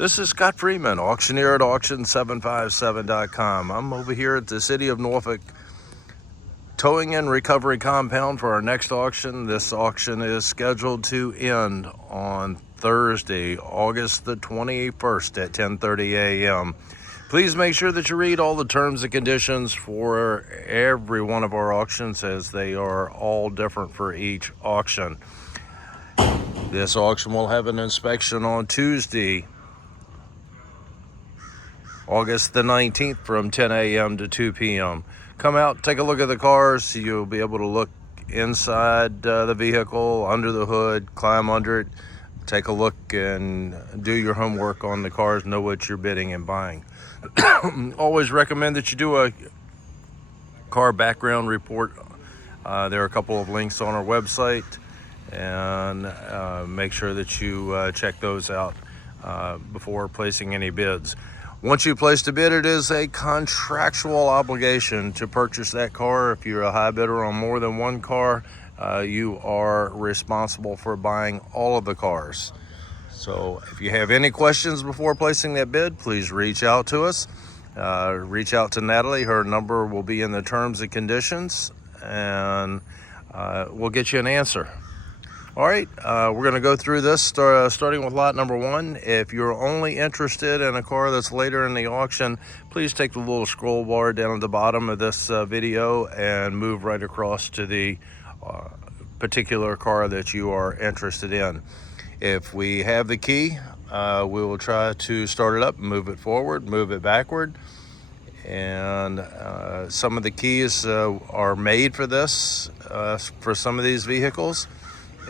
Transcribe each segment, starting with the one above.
This is Scott Freeman, auctioneer at auction757.com. I'm over here at the City of Norfolk Towing and Recovery Compound for our next auction. This auction is scheduled to end on Thursday, August the 21st at 10:30 a.m. Please make sure that you read all the terms and conditions for every one of our auctions, as they are all different for each auction. This auction will have an inspection on Tuesday, August the 19th from 10 a.m. to 2 p.m. Come out, take a look at the cars. You'll be able to look inside the vehicle, under the hood, climb under it, take a look and do your homework on the cars, know what you're bidding and buying. Always recommend that you do a car background report. There are a couple of links on our website, and make sure that you check those out before placing any bids. Once you place the bid, it is a contractual obligation to purchase that car. If you're a high bidder on more than one car, you are responsible for buying all of the cars. So if you have any questions before placing that bid, please reach out to us. Reach out to Natalie. Her number will be in the terms and conditions, and we'll get you an answer. All right, we're going to go through this starting with lot number one. If you're only interested in a car that's later in the auction, please take the little scroll bar down at the bottom of this video and move right across to the particular car that you are interested in. If we have the key, we will try to start it up, move it forward, move it backward. And some of the keys are made for this, for some of these vehicles.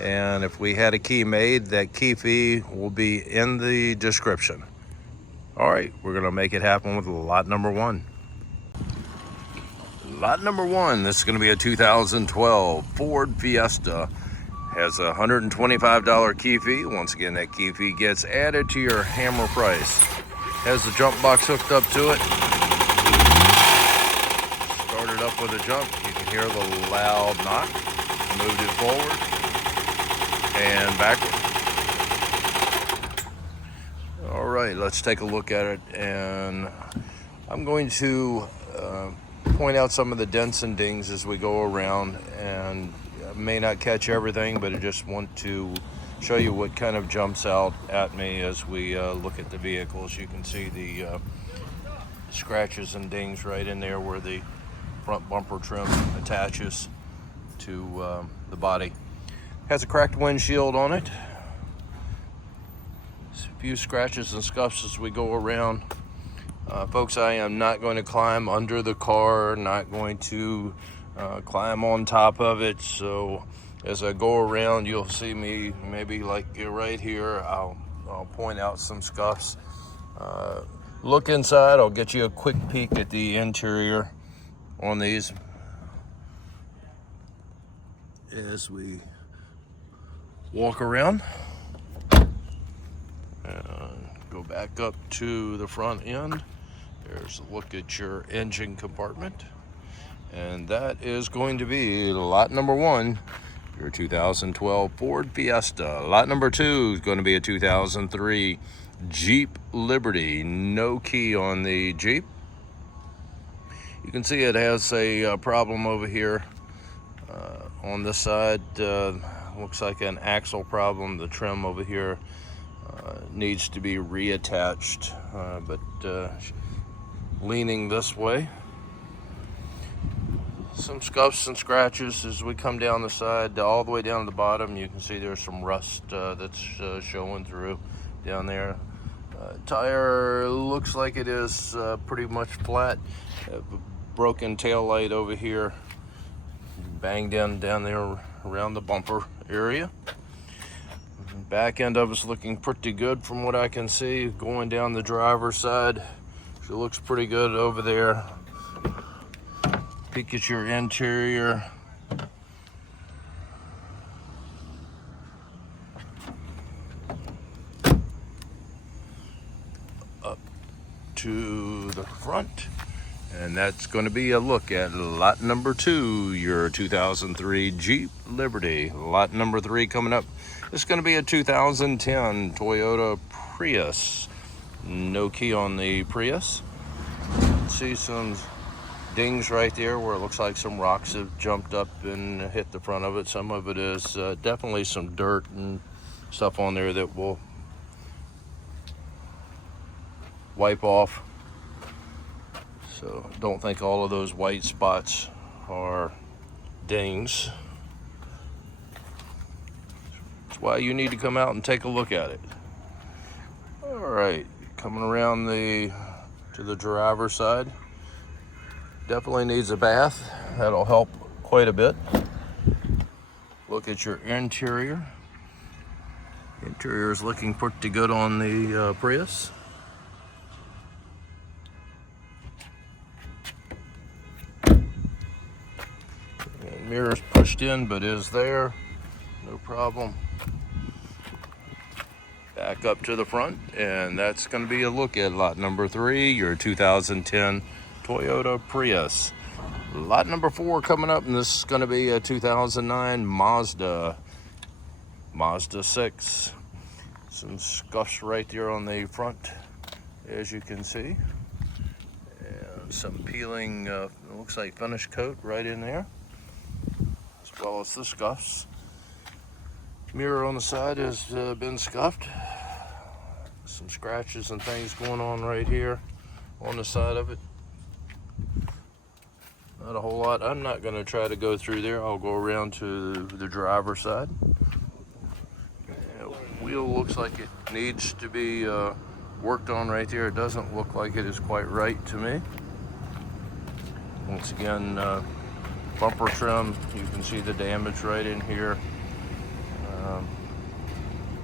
And if we had a key made, that key fee will be in the description. All right, we're gonna make it happen with lot number one. Lot number one, this is gonna be a 2012 Ford Fiesta. Has a $125 key fee. Once again, that key fee gets added to your hammer price. Has the jump box hooked up to it. Started up with a jump. You can hear the loud knock. Moved it forward and backward. All right, let's take a look at it, and I'm going to point out some of the dents and dings as we go around, and I may not catch everything, but I just want to show you what kind of jumps out at me as we look at the vehicles. You can see the scratches and dings right in there where the front bumper trim attaches to the body. Has a cracked windshield on it. A few scratches and scuffs as we go around. Folks, I am not going to climb under the car, not going to climb on top of it. So as I go around, you'll see me maybe like right here. I'll point out some scuffs. Look inside. I'll get you a quick peek at the interior on these as we walk around. And go back up to the front end. There's a look at your engine compartment. And that is going to be lot number one, your 2012 Ford Fiesta. Lot number two is going to be a 2003 Jeep Liberty. No key on the Jeep. You can see it has a problem over here on this side. Looks like an axle problem. The trim over here needs to be reattached, but leaning this way. Some scuffs and scratches as we come down the side, all the way down to the bottom. You can see there's some rust that's showing through down there. Tire looks like it is pretty much flat. Broken tail light over here, banged in down there around the bumper area. Back end of it's looking pretty good from what I can see. Going down the driver's side, she looks pretty good over there. Peek at your interior. Up to the front. And that's going to be a look at lot number two, your 2003 Jeep Liberty. Lot number three coming up. It's going to be a 2010 Toyota Prius. No key on the Prius. See some dings right there where it looks like some rocks have jumped up and hit the front of it. Some of it is definitely some dirt and stuff on there that will wipe off. So don't think all of those white spots are dings. That's why you need to come out and take a look at it. All right, coming around to the driver's side. Definitely needs a bath. That'll help quite a bit. Look at your interior. Interior is looking pretty good on the Prius. Mirrors pushed in, but is there. No problem. Back up to the front, and that's going to be a look at lot number 3, your 2010 Toyota Prius. Lot number 4 coming up, and this is going to be a 2009 Mazda 6. Some scuffs right there on the front, as you can see. And some peeling, it looks like finish coat right in there, as well as the scuffs. Mirror on the side has been scuffed. Some scratches and things going on right here on the side of it. Not a whole lot. I'm not going to try to go through there. I'll go around to the driver's side. Wheel looks like it needs to be worked on right there. It doesn't look like it is quite right to me. Once again, bumper trim, you can see the damage right in here.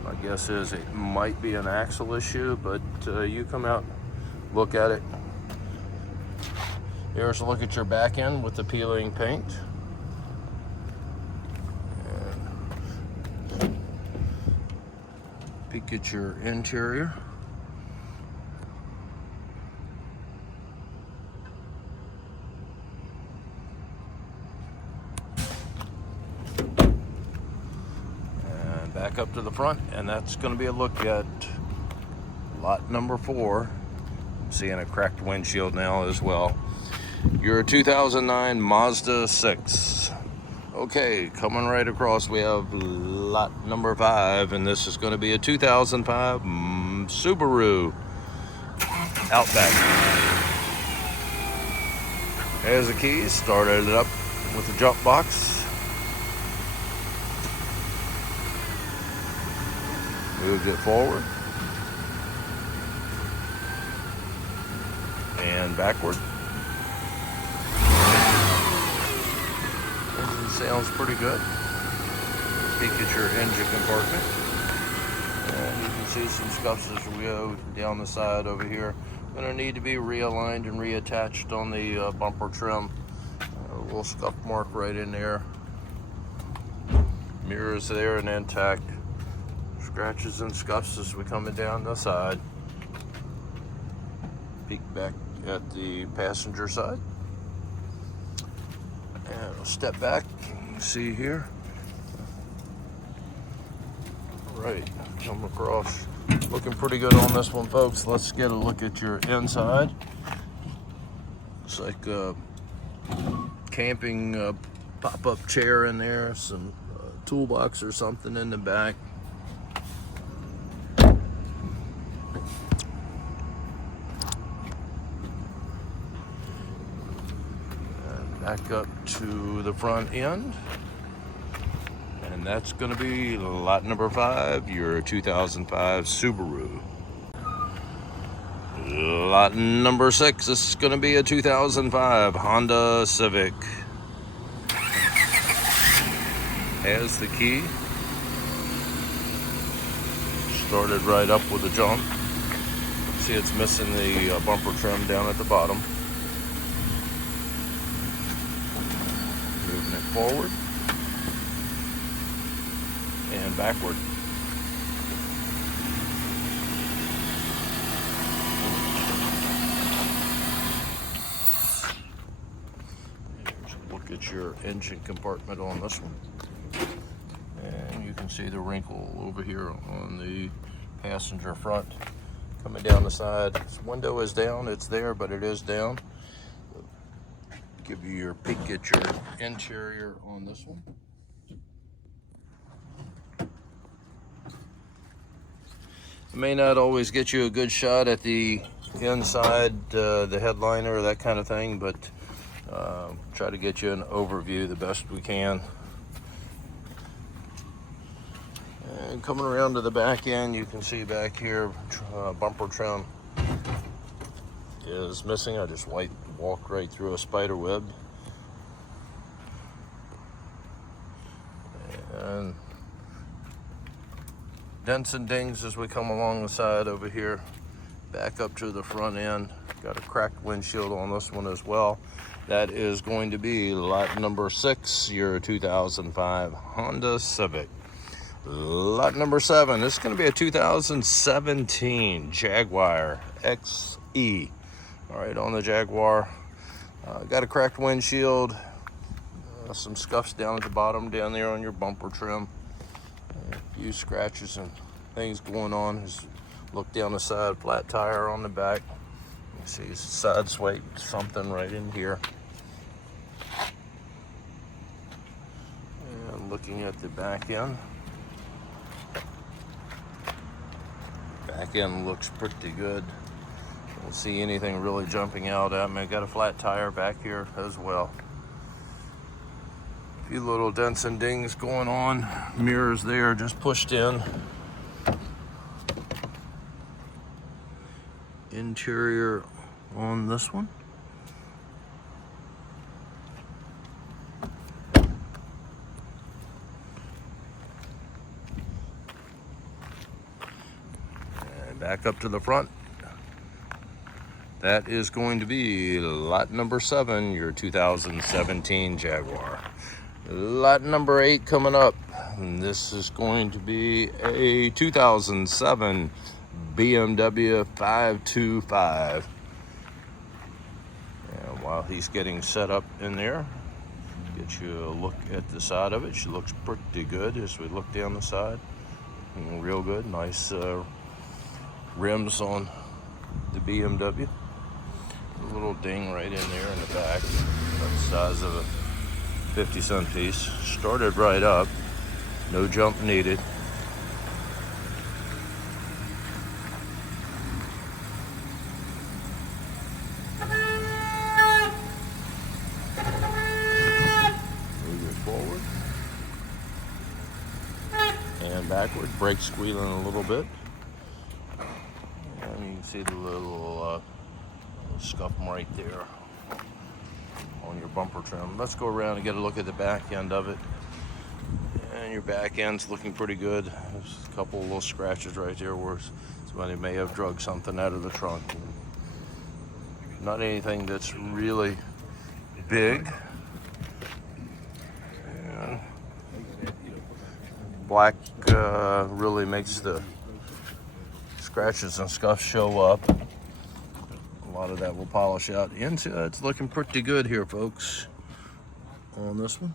My guess is it might be an axle issue, but you come out, look at it. Here's a look at your back end with the peeling paint. And peek at your interior. Back up to the front, and that's going to be a look at lot number 4. I'm seeing a cracked windshield now as well. Your 2009 Mazda 6. Okay, coming right across, we have lot number 5, and this is going to be a 2005 Subaru Outback. There's the keys. Started it up with the jump box. Moved it forward and backward. Engine sounds pretty good. Peek at your engine compartment, and you can see some scuffs as we go down the side over here. Going to need to be realigned and reattached on the bumper trim. A little scuff mark right in there. Mirrors there and intact. Scratches and scuffs as we're coming down the side. Peek back at the passenger side. And we'll step back. You can see here. Right, come across. Looking pretty good on this one, folks. Let's get a look at your inside. Looks like a camping pop-up chair in there. Some toolbox or something in the back. Back up to the front end, and that's going to be lot number 5, your 2005 Subaru. Lot number 6, this is going to be a 2005 Honda Civic. Has the key. Started right up with a jump. See, it's missing the bumper trim down at the bottom. Moving it forward and backward. Look at your engine compartment on this one. And you can see the wrinkle over here on the passenger front. Coming down the side, this window is down. It's there, but it is down. Give you your peek at your interior on this one. It may not always get you a good shot at the inside, the headliner, that kind of thing, but try to get you an overview the best we can. And coming around to the back end, you can see back here, bumper trim is missing. I just walked right through a spider web. And dents and dings as we come along the side over here. Back up to the front end. Got a cracked windshield on this one as well. That is going to be lot number 6, your 2005 Honda Civic. Lot number 7, this is going to be a 2017 Jaguar XE. All right, on the Jaguar, got a cracked windshield, some scuffs down at the bottom, down there on your bumper trim, a few scratches and things going on. Just look down the side, flat tire on the back. You see side swipe, something right in here. And looking at the back end. Back end looks pretty good. Don't see anything really jumping out at me. Got a flat tire back here as well. A few little dents and dings going on. Mirrors there just pushed in. Interior on this one. Back up to the front. That is going to be lot number 7, your 2017 Jaguar. Lot number 8 coming up. And this is going to be a 2007 BMW 525. And while he's getting set up in there, get you a look at the side of it. She looks pretty good as we look down the side. Real good, nice rims on the BMW. A little ding right in there in the back, about the size of a 50-cent piece. Started right up, no jump needed. Move it forward and backward, brake squealing a little bit. And you can see the little scuff right there on your bumper trim. Let's go around and get a look at the back end of it. And your back end's looking pretty good. There's a couple little scratches right there where somebody may have drug something out of the trunk. Not anything that's really big. And black really makes the scratches and scuffs show up. A lot of that will polish out. The inside's looking pretty good here, folks, on this one.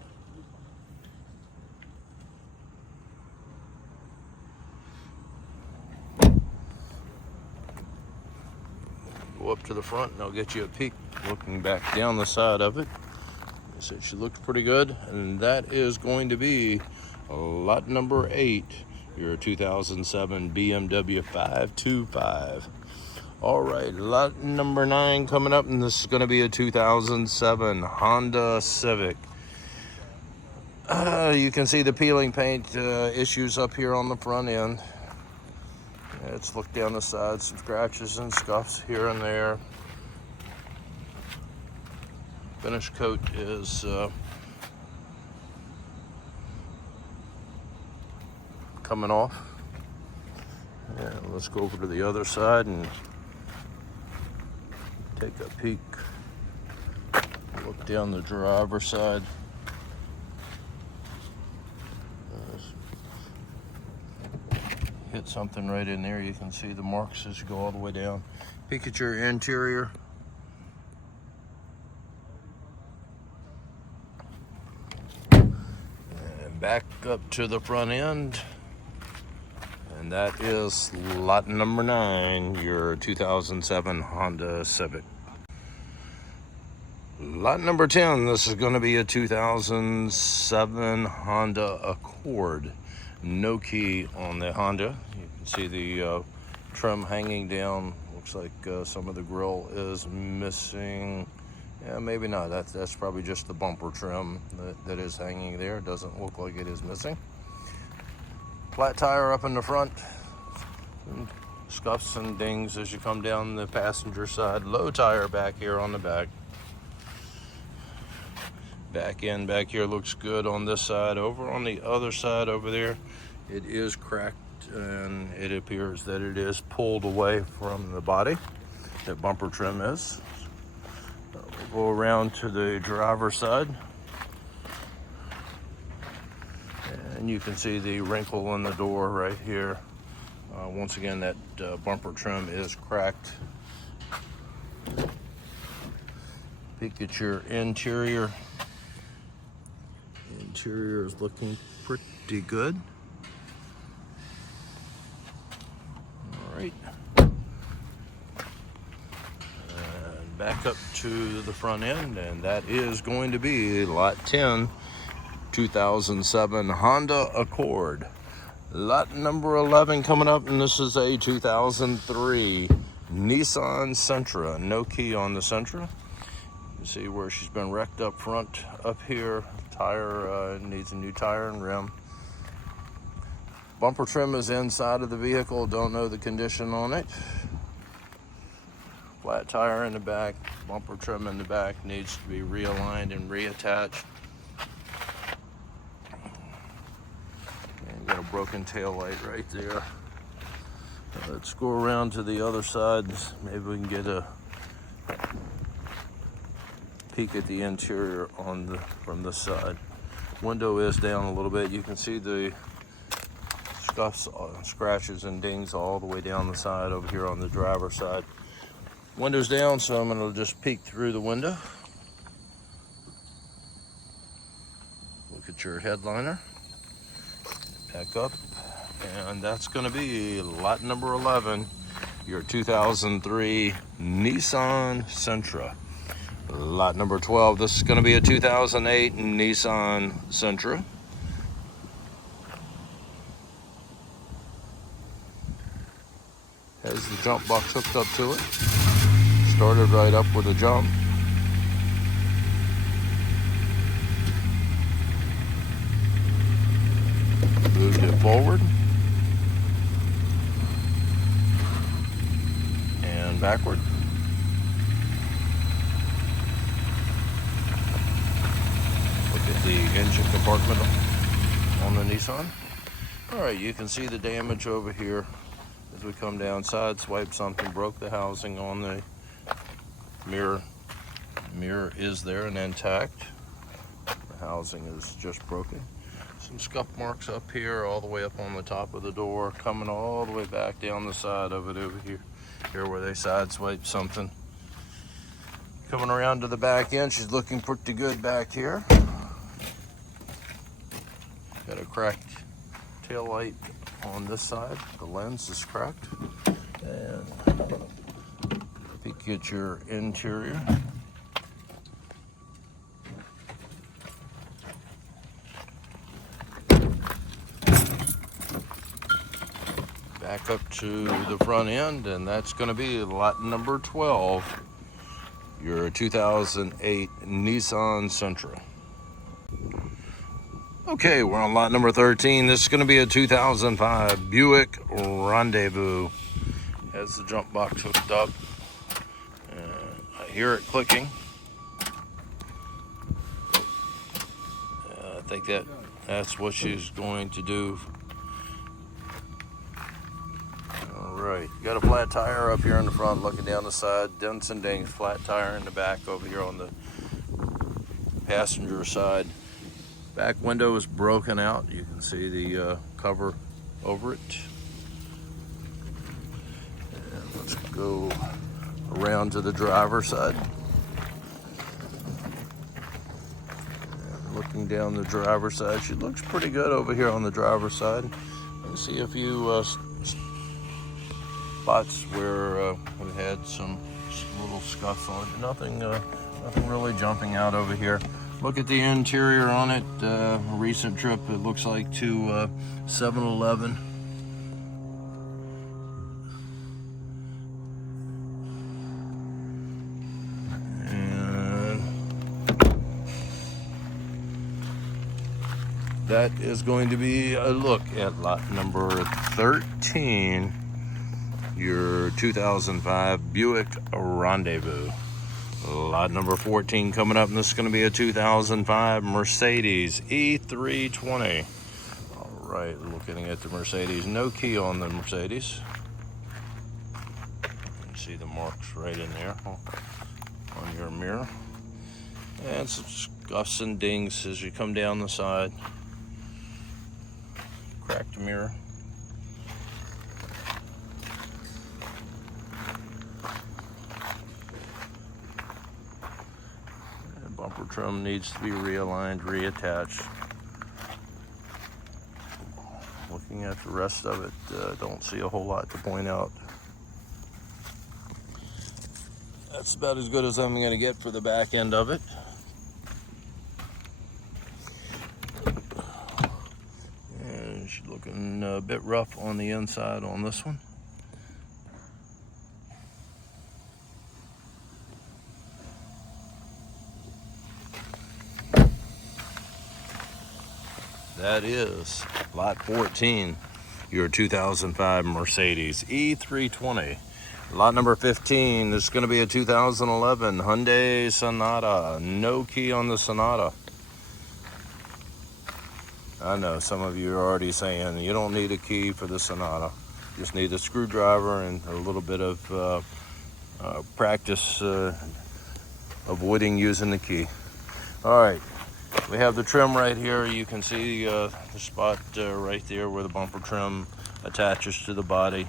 Go up to the front and I'll get you a peek looking back down the side of it. So she looks pretty good, and that is going to be lot number 8, your 2007 BMW 525. All right, lot number 9 coming up, and this is going to be a 2007 Honda Civic. You can see the peeling paint issues up here on the front end. Let's look down the side, some scratches and scuffs here and there. Finish coat is coming off. And let's go over to the other side and take a peek. Look down the driver's side. Hit something right in there. You can see the marks as you go all the way down. Peek at your interior. And back up to the front end. And And that is lot number 9, your 2007 Honda Civic. Lot number 10, this is going to be a 2007 Honda Accord. No key on the Honda. You can see the trim hanging down. Looks like some of the grille is missing. Yeah, maybe not. That's probably just the bumper trim that is hanging there. It doesn't look like it is missing. Flat tire up in the front. Scuffs and dings as you come down the passenger side. Low tire back here on the back. Back end back here looks good on this side. Over on the other side over there, it is cracked and it appears that it is pulled away from the body. That bumper trim is. We'll go around to the driver's side. And you can see the wrinkle in the door right here. Once again, that bumper trim is cracked. Peek at your interior. Interior is looking pretty good. All right. And back up to the front end, and that is going to be lot 10, 2007 Honda Accord. Lot number 11 coming up, and this is a 2003 Nissan Sentra. No key on the Sentra. You see where she's been wrecked up front, up here. Tire needs a new tire and rim. Bumper trim is inside of the vehicle. Don't know the condition on it. Flat tire in the back. Bumper trim in the back needs to be realigned and reattached. And got a broken tail light right there. Let's go around to the other side. Maybe we can get a peek at the interior from this side. Window is down a little bit. You can see the scuffs, scratches and dings all the way down the side over here on the driver's side. Window's down, so I'm going to just peek through the window. Look at your headliner. Back up, and that's going to be lot number 11, your 2003 Nissan Sentra. Lot number 12, this is going to be a 2008 Nissan Sentra. Has the jump box hooked up to it. Started right up with a jump. Moved it forward. And backward. The engine compartment on the Nissan. All right, you can see the damage over here as we come down. Side swipe, something broke the housing on the mirror. Mirror is there and intact. The housing is just broken. Some scuff marks up here, all the way up on the top of the door, coming all the way back down the side of it over here. Here where they side swipe something. Coming around to the back end, she's looking pretty good back here. Got a cracked tail light on this side. The lens is cracked. And peek at your interior. Back up to the front end, and that's going to be lot number 12, your 2008 Nissan Sentra. Okay, we're on lot number 13. This is going to be a 2005 Buick Rendezvous. Has the jump box hooked up. I hear it clicking. I think that's what she's going to do. All right, got a flat tire up here in the front, looking down the side. Dents and dings, flat tire in the back over here on the passenger side. Back window is broken out. You can see the cover over it. And let's go around to the driver's side. And looking down the driver's side, she looks pretty good over here on the driver's side. You see a few spots where we had some little scuffs on it. Nothing really jumping out over here. Look at the interior on it. A recent trip, it looks like, to 7-Eleven. And that is going to be a look at lot number 13, your 2005 Buick Rendezvous. Lot number 14 coming up, and this is going to be a 2005 Mercedes E320. All right, looking at the Mercedes. No key on the Mercedes. You see the marks right in there on your mirror. And some scuffs and dings as you come down the side. Cracked mirror. Bumper trim needs to be realigned, reattached. Looking at the rest of it, don't see a whole lot to point out. That's about as good as I'm going to get for the back end of it. And she's looking a bit rough on the inside on this one. That is lot 14, your 2005 Mercedes E320. Lot number 15, this is going to be a 2011 Hyundai Sonata. No key on the Sonata. I know some of you are already saying you don't need a key for the Sonata. You just need a screwdriver and a little bit of practice avoiding using the key. All right. We have the trim right here. You can see the spot right there where the bumper trim attaches to the body.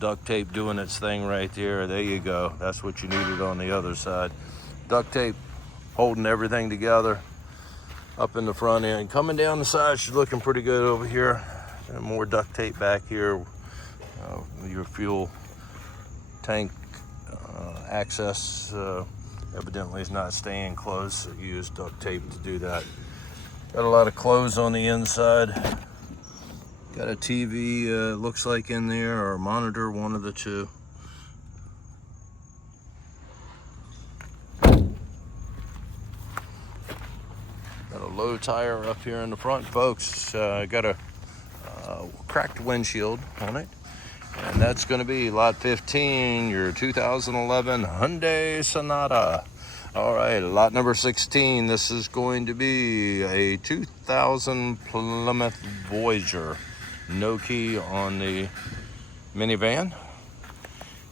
Duct tape doing its thing right there. There you go. That's what you needed on the other side. Duct tape holding everything together up in the front end. Coming down the side, she's looking pretty good over here. And more duct tape back here. Your fuel tank access evidently is not staying closed, so you use duct tape to do that. Got a lot of clothes on the inside. Got a TV, looks like in there, or a monitor, one of the two. Got a low tire up here in the front, folks. Got a cracked windshield on it. And that's going to be lot 15, your 2011 Hyundai Sonata. All right, lot number 16, this is going to be a 2000 Plymouth Voyager. No key on the minivan.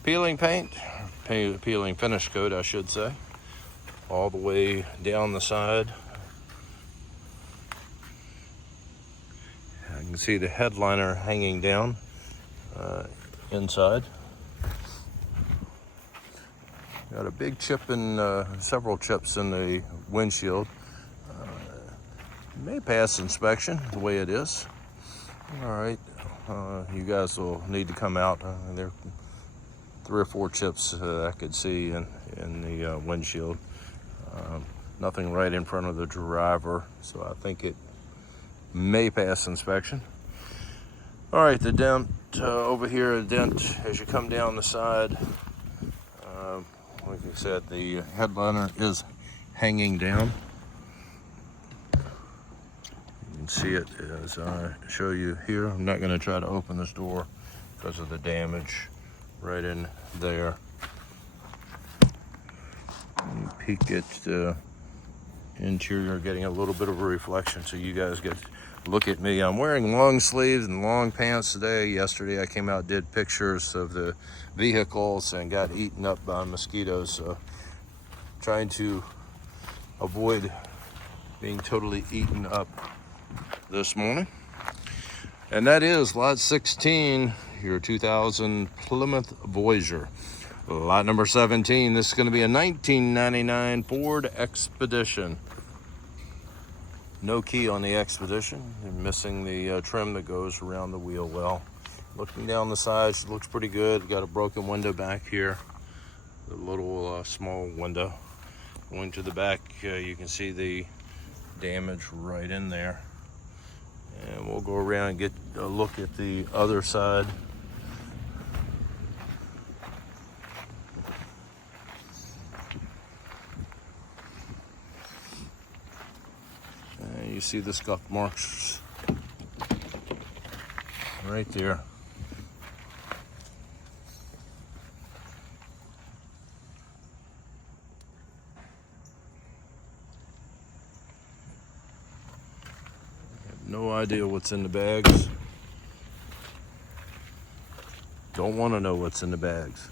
Peeling paint, peeling finish coat, I should say, all the way down the side. I can see the headliner hanging down inside. Got a big chip and several chips in the windshield. May pass inspection the way it is. All right, you guys will need to come out. There are 3 or 4 chips I could see in the windshield. Nothing right in front of the driver, so I think it may pass inspection. All right, the dent over here, a dent as you come down the side. Like I said, the headliner is hanging down. You can see it as I show you here. I'm not going to try to open this door because of the damage right in there. You peek at the interior, getting a little bit of a reflection so you guys get look at me. I'm wearing long sleeves and long pants today. Yesterday I came out, did pictures of the vehicles and got eaten up by mosquitoes. So trying to avoid being totally eaten up this morning. And that is lot 16, your 2000 Plymouth Voyager. Lot number 17, this is going to be a 1999 Ford Expedition. No key on the Expedition. You're missing the trim that goes around the wheel well. Looking down the side, she looks pretty good. Got a broken window back here, a little small window. Going to the back, you can see the damage right in there. And we'll go around and get a look at the other side. And you see the scuff marks right there. No idea what's in the bags. Don't want to know what's in the bags.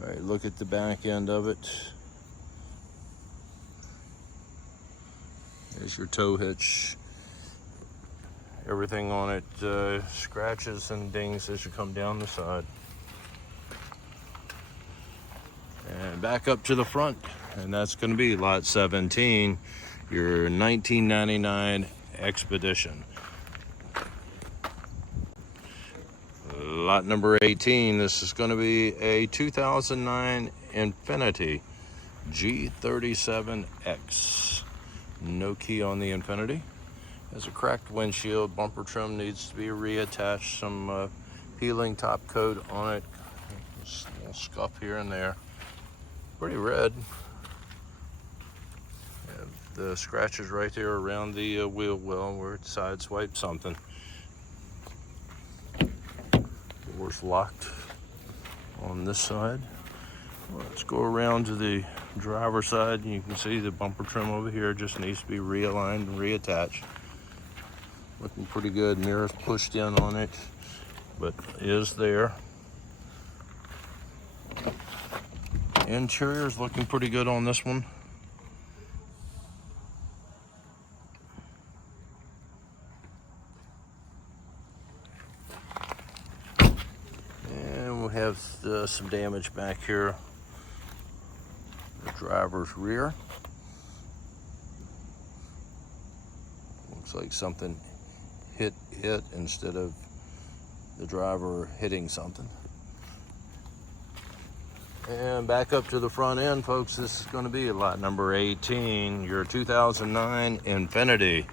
All right, look at the back end of it. There's your tow hitch. Everything on it, scratches and dings as you come down the side. And back up to the front, and that's going to be lot 17, your 1999 Expedition. Lot number 18, this is going to be a 2009 Infiniti G37X. No key on the Infiniti. Has a cracked windshield, bumper trim needs to be reattached, some peeling top coat on it, just a little scuff here and there. Pretty red. The scratches right there around the wheel well where it sideswiped something. Door's locked on this side. Let's go around to the driver's side, and you can see the bumper trim over here just needs to be realigned and reattached. Looking pretty good. Mirrors pushed in on it, but is there. Interior is looking pretty good on this one. And we have some damage back here. The driver's rear. Looks like something hit it instead of the driver hitting something. And back up to the front end, folks, this is going to be lot number 18, your 2009 Infiniti.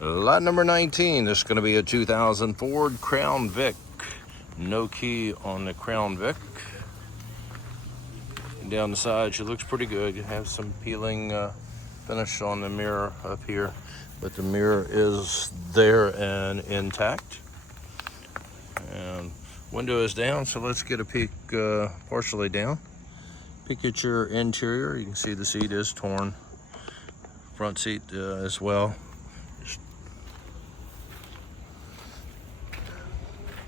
Lot number 19, this is going to be a 2000 Ford Crown Vic. No key on the Crown Vic. And down the side, she looks pretty good. You have some peeling finish on the mirror up here, but the mirror is there and intact. And window is down, so let's get a peek partially down. Peek at your interior. You can see the seat is torn. Front seat as well.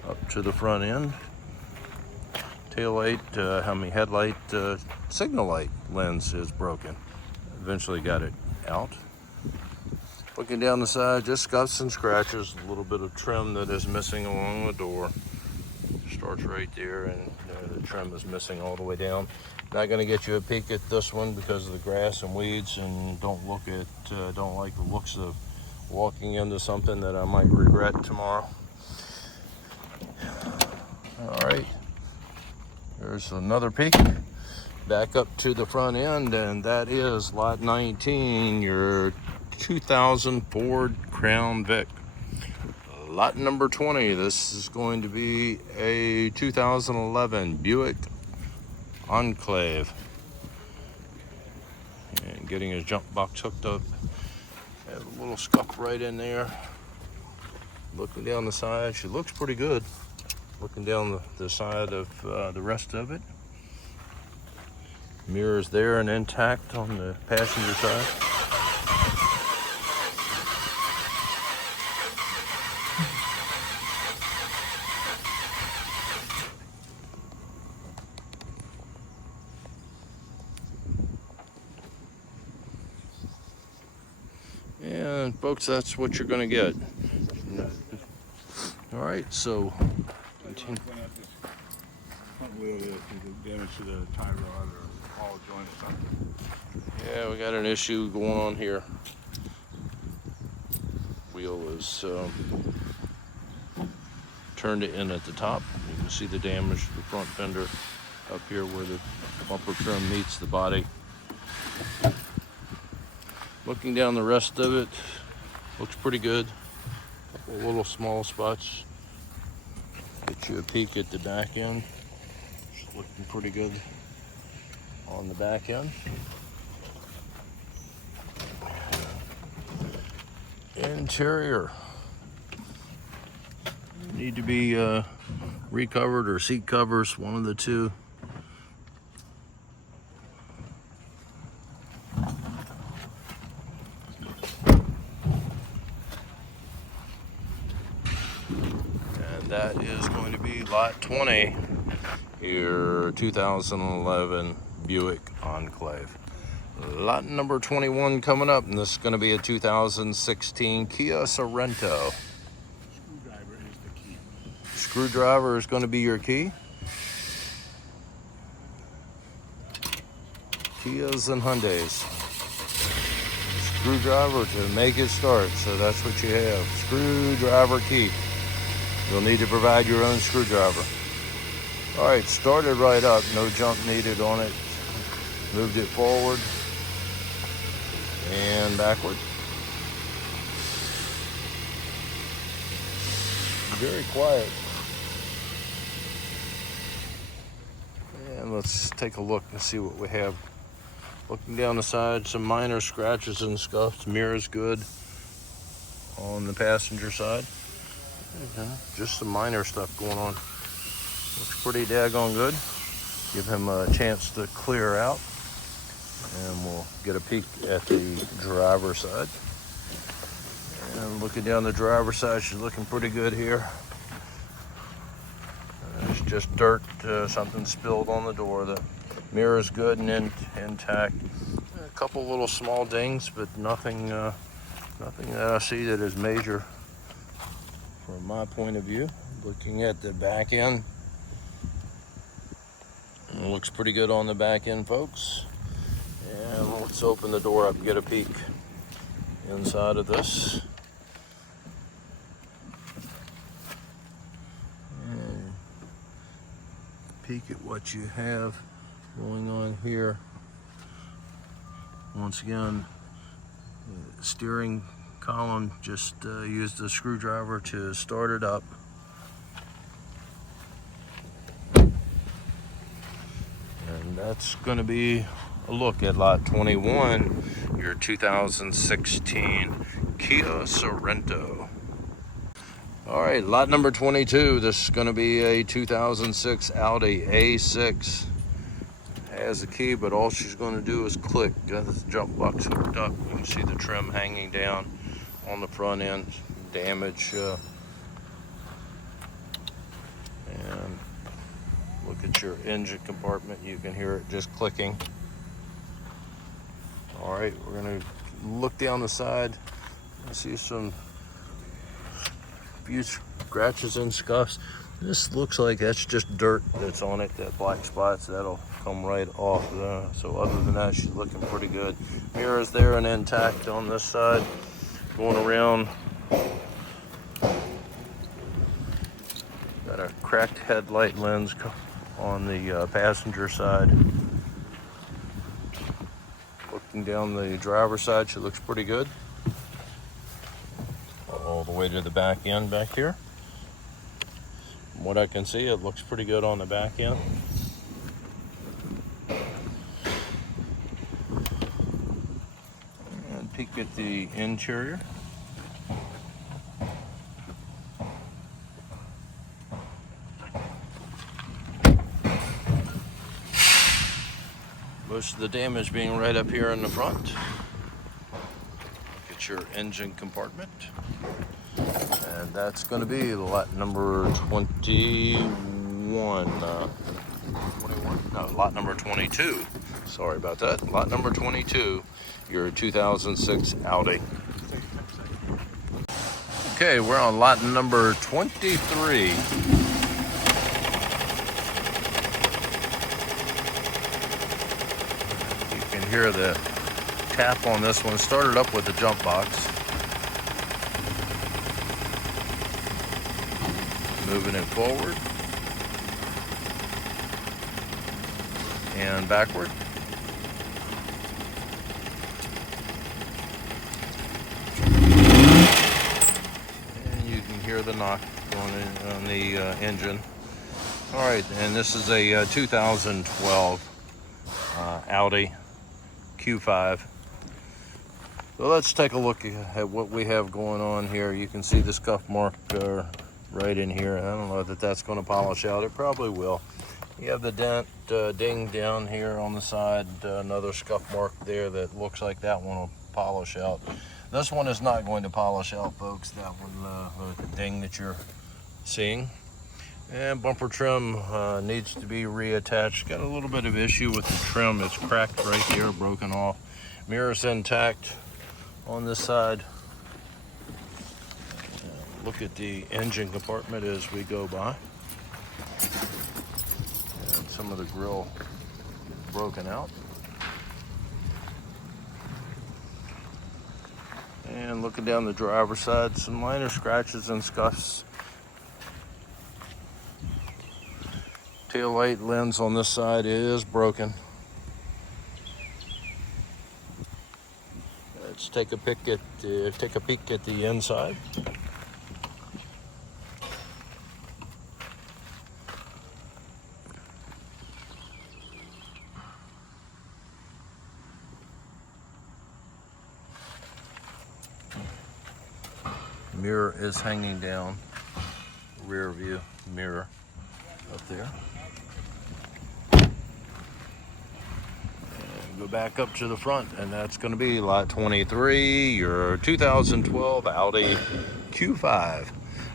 Up to the front end. Tail light, headlight, signal light lens is broken. Eventually got it out. Looking down the side, just scuffs and scratches. A little bit of trim that is missing along the door. Starts right there, and the trim is missing all the way down. Not going to get you a peek at this one because of the grass and weeds, and don't like the looks of walking into something that I might regret tomorrow. All right, there's another peek. Back up to the front end, and that is lot 19, your 2000 Ford Crown Vic. Lot number 20, this is going to be a 2011 Buick Enclave. And getting his jump box hooked up. Have a little scuff right in there. Looking down the side, she looks pretty good. Looking down the side of the rest of it. Mirrors there and intact on the passenger side. And folks, that's what you're going to get. All right, so continue. Front wheel is damage to the tie rod or ball joint or something. Yeah, we got an issue going on here. Wheel is turned it in at the top. You can see the damage to the front fender up here where the bumper trim meets the body. Looking down the rest of it, looks pretty good. A couple little small spots. Get you a peek at the back end. It's looking pretty good on the back end. Interior. Need to be recovered or seat covers, one of the two. And that is going to be lot 20, your 2011 Buick Enclave. Lot number 21 coming up, and this is going to be a 2016 Kia Sorento. Screwdriver is the key. Screwdriver is going to be your key. Kias and Hyundais. Screwdriver to make it start, so that's what you have. Screwdriver key. You'll need to provide your own screwdriver. All right, started right up, no jump needed on it. Moved it forward and backward. Very quiet. And let's take a look and see what we have. Looking down the side, some minor scratches and scuffs. Mirror's good on the passenger side. Just some minor stuff going on. Looks pretty daggone good. Give him a chance to clear out. And we'll get a peek at the driver's side. And looking down the driver's side, she's looking pretty good here. It's just dirt, something spilled on the door. The mirror's good and intact. A couple little small dings, but nothing that I see that is major from my point of view. Looking at the back end, it looks pretty good on the back end, folks. And let's open the door up and get a peek inside of this. And peek at what you have going on here. Once again, the steering column, just used a screwdriver to start it up. And that's going to be a look at lot 21, your 2016 Kia Sorento. All right, lot number 22. This is going to be a 2006 Audi A6. Has a key, but all she's going to do is click. Got the jump box hooked up. You can see the trim hanging down on the front end. Damage. And look at your engine compartment. You can hear it just clicking. All right, we're going to look down the side and see some few scratches and scuffs. This looks like that's just dirt that's on it, that black spots. That'll come right off. So other than that, she's looking pretty good. Mirror's there and intact on this side. Going around, got a cracked headlight lens on the passenger side. Looking down the driver's side, she looks pretty good. All the way to the back end back here. From what I can see, it looks pretty good on the back end. And peek at the interior. Most of the damage being right up here in the front. Look at your engine compartment. And that's going to be lot number 21. 21? No, lot number 22. Sorry about that. Lot number 22, your 2006 Audi. Okay, we're on lot number 23. Hear the tap on this one. Started up with the jump box. moving it forward and backward. And you can hear the knock going in on the engine. All right, and this is a 2012 Audi Q5. So let's take a look at what we have going on here. You can see the scuff mark right in here. I don't know that that's going to polish out. It probably will. You have the dent ding down here on the side, another scuff mark there that looks like that one will polish out. This one is not going to polish out, folks. That one, the ding that you're seeing. And bumper trim needs to be reattached. Got a little bit of issue with the trim. It's cracked right here, broken off. Mirrors intact on this side. Look at the engine compartment as we go by. And some of the grille broken out. And looking down the driver's side, some minor scratches and scuffs. Tail light lens on this side is broken. Let's take a peek at the inside. Mirror is hanging down. Rear view mirror up there. Go back up to the front, and that's going to be lot 23, your 2012 Audi Q5.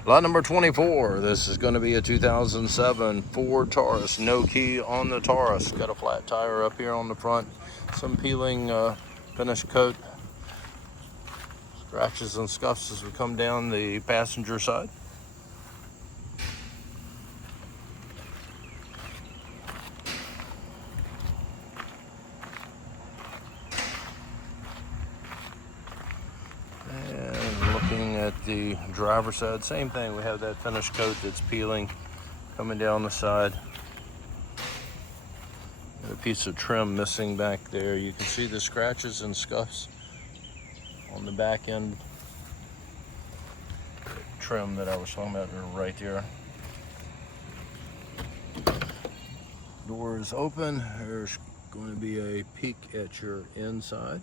Lot number 24, this is going to be a 2007 Ford Taurus. No key on the Taurus. Got a flat tire up here on the front. Some peeling finish coat. Scratches and scuffs as we come down the passenger side. The driver's side, same thing. We have that finish coat that's peeling coming down the side. Got a piece of trim missing back there. You can see the scratches and scuffs on the back end trim that I was talking about right there. Door is open. There's going to be a peek at your inside.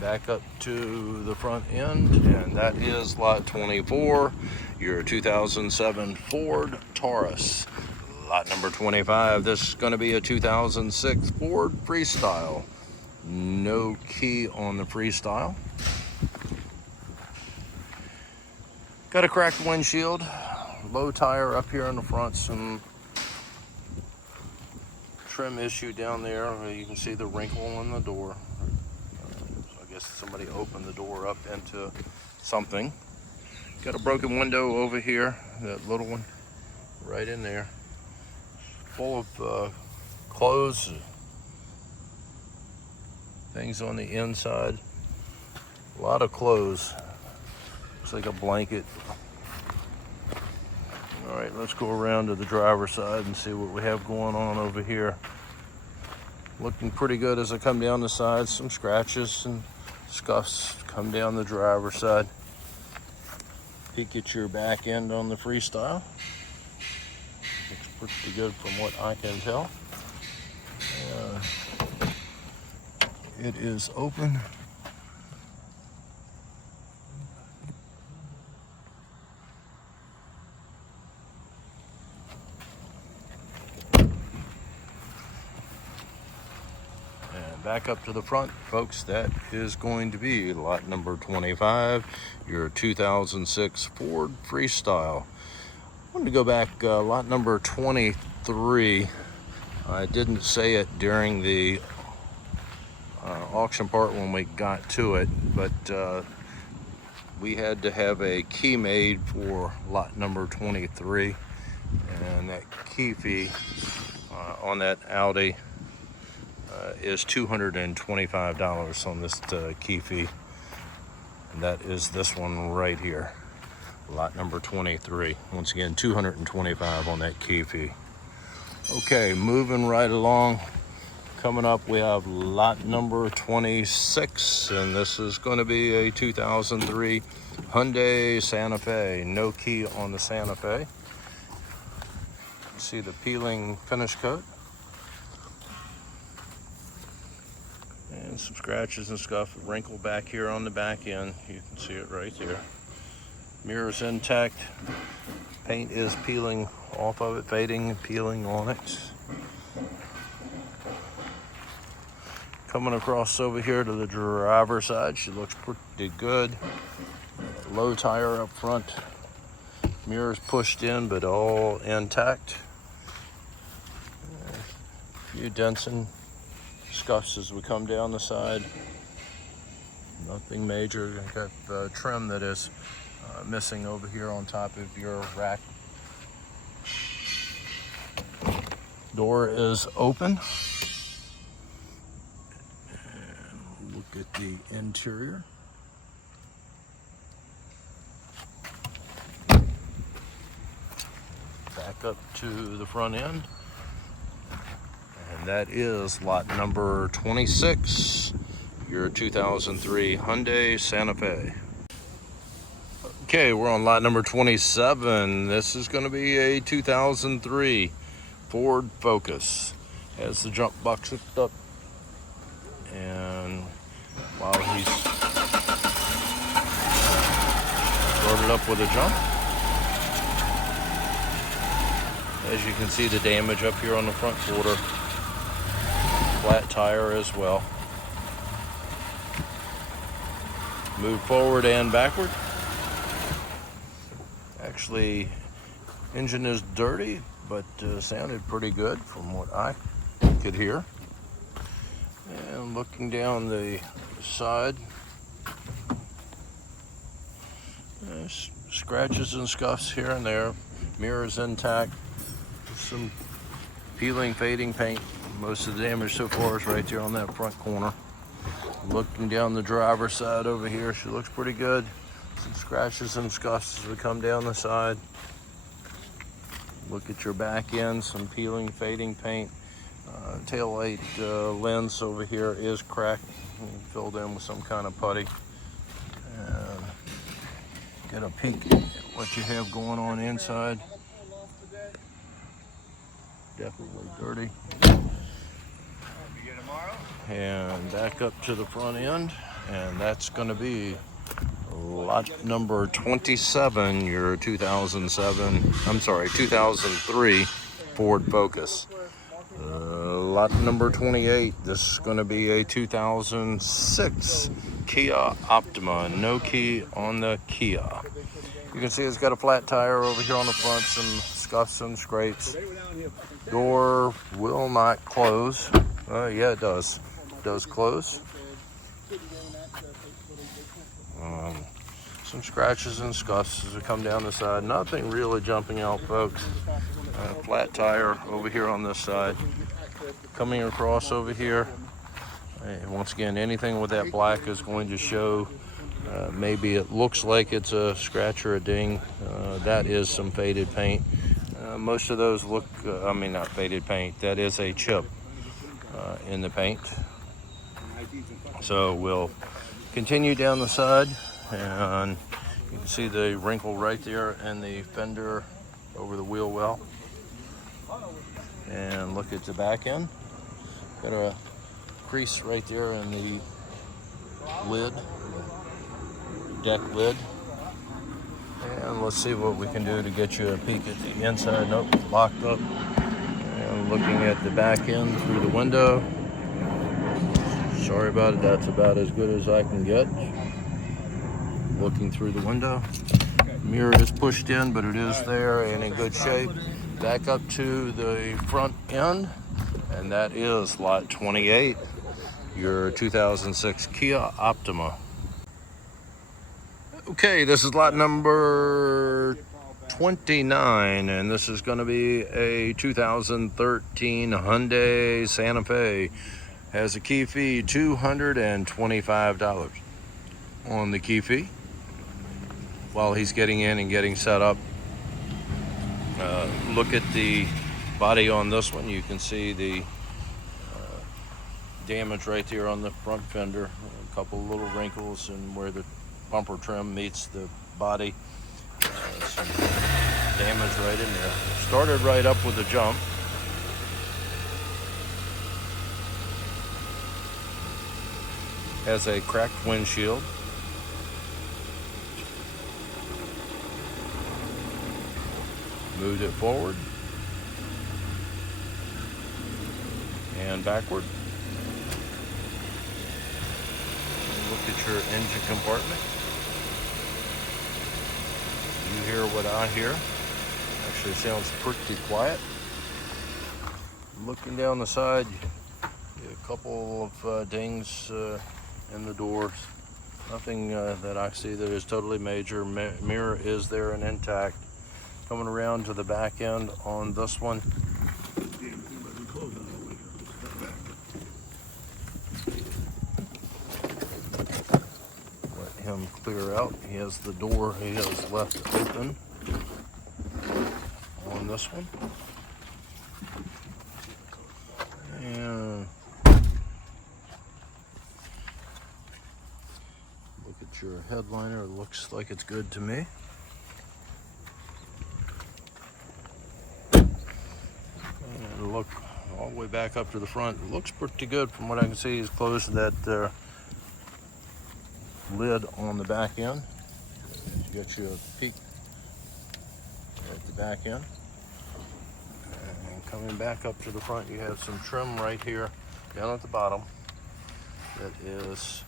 Back up to the front end, and that is lot 24, your 2007 Ford Taurus. Lot number 25, this is going to be a 2006 Ford Freestyle. No key on the Freestyle. Got a cracked windshield, low tire up here in the front, some trim issue down there. You can see the wrinkle in the door. I guess somebody opened the door up into something. Got a broken window over here, that little one right in there. Full of clothes, things on the inside. A lot of clothes. Looks like a blanket. All right, let's go around to the driver's side and see what we have going on over here. Looking pretty good as I come down the side. Some scratches and scuffs come down the driver's side. Peek at your back end on the Freestyle. Looks pretty good from what I can tell. It is open. Back up to the front, folks, that is going to be lot number 25, your 2006 Ford Freestyle. I wanted to go back, lot number 23. I didn't say it during the auction part when we got to it, but we had to have a key made for lot number 23, and that key fee on that Audi is $225 on this key fee, and that is this one right here. lot number 23. Once again, 225 on that key fee. Okay, moving right along. Coming up, we have lot number 26, and this is going to be a 2003 Hyundai Santa Fe. No key on the Santa Fe. See the peeling finish coat. And some scratches and stuff, wrinkle back here on the back end. You can see it right there. Mirrors intact. Paint is peeling off of it, fading and peeling on it. Coming across over here to the driver's side, she looks pretty good. Low tire up front. Mirrors pushed in, but all intact. A few dents and scuffs as we come down the side. Nothing major. Got the trim that is missing over here on top of your rack. Door is open. And look at the interior. Back up to the front end. And that is lot number 26, your 2003 Hyundai Santa Fe. Okay, we're on lot number 27. This is going to be a 2003 Ford Focus. Has the jump box hooked up. And while he's started up with a jump, as you can see, the damage up here on the front quarter. Flat tire as well. Move forward and backward. Actually, engine is dirty, but sounded pretty good from what I could hear. And looking down the side, scratches and scuffs here and there. Mirrors intact. Some peeling, fading paint. Most of the damage so far is right there on that front corner. Looking down the driver's side over here, she looks pretty good. Some scratches and scuffs as we come down the side. Look at your back end, some peeling, fading paint. Taillight lens over here is cracked, filled in with some kind of putty. Get a peek at what you have going on inside. Definitely dirty. And back up to the front end, and that's going to be lot number 27, your 2003 Ford Focus. Lot number 28, this is going to be a 2006 Kia Optima. No key on the Kia. You can see it's got a flat tire over here on the front, some scuffs and scrapes. Door will not close. Yeah, it does. It does close. Some scratches and scuffs as we come down the side. Nothing really jumping out, folks. Flat tire over here on this side. Coming across over here. Once again, anything with that black is going to show. Maybe it looks like it's a scratch or a ding. That is some faded paint. Most of those look, not faded paint. That is a chip in the paint. So we'll continue down the side, and you can see the wrinkle right there and the fender over the wheel well. And look at the back end. Got a crease right there in the lid, deck lid. And let's see what we can do to get you a peek at the inside. Nope, locked up. And looking at the back end through the window. Sorry about it, that's about as good as I can get. Looking through the window. Mirror is pushed in, but it is there and in good shape. Back up to the front end, and that is lot 28, your 2006 Kia Optima. Okay, this is lot number 29, and this is going to be a 2013 Hyundai Santa Fe. Has a key fee $225 on the key fee. while he's getting in and getting set up. Look at the body on this one. You can see the damage right there on the front fender. A couple little wrinkles and where the bumper trim meets the body. Some damage right in there. Started right up with a jump. Has a cracked windshield. Moved it forward and backward. Look at your engine compartment. You hear what I hear. Actually sounds pretty quiet. Looking down the side, a couple of dings in the doors. Nothing that I see that is totally major. Mirror is there and intact. Coming around to the back end on this one. Let him clear out. He has the door he has left open on this one. And look at your headliner. It looks like it's good to me. And look all the way back up to the front. It looks pretty good from what I can see. He's closed that lid on the back end. You got your peak at the back end. And coming back up to the front, you have some trim right here down at the bottom that is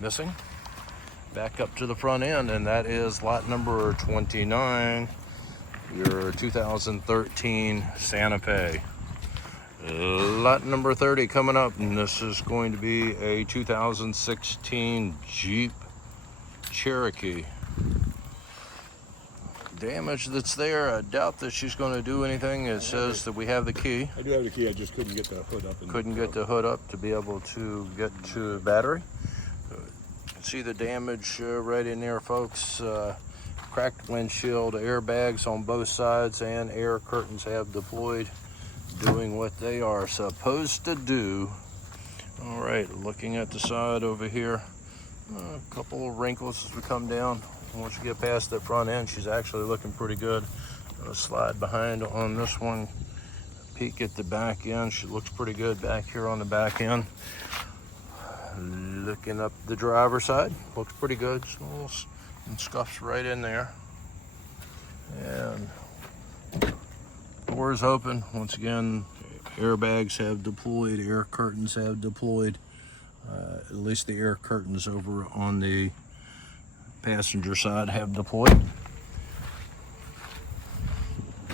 missing. Back up to the front end, and that is lot number 29, your 2013 Santa Fe. Lot number 30 coming up, and this is going to be a 2016 Jeep Cherokee. Damage that's there, I doubt that she's going to do anything. It says that we have the key. I do have the key, I just couldn't get the hood up. Couldn't get the hood up to be able to get to the battery. You can see the damage right in there, folks. Cracked windshield, airbags on both sides, and air curtains have deployed, doing what they are supposed to do. All right, looking at the side over here, a couple of wrinkles as we come down. Once you get past that front end, she's actually looking pretty good. Slide behind on this one. Peek at the back end. She looks pretty good back here on the back end. Looking up the driver's side, looks pretty good. Some little scuffs right in there. And doors open. Once again, airbags have deployed, air curtains have deployed. At least the air curtains over on the passenger side have deployed.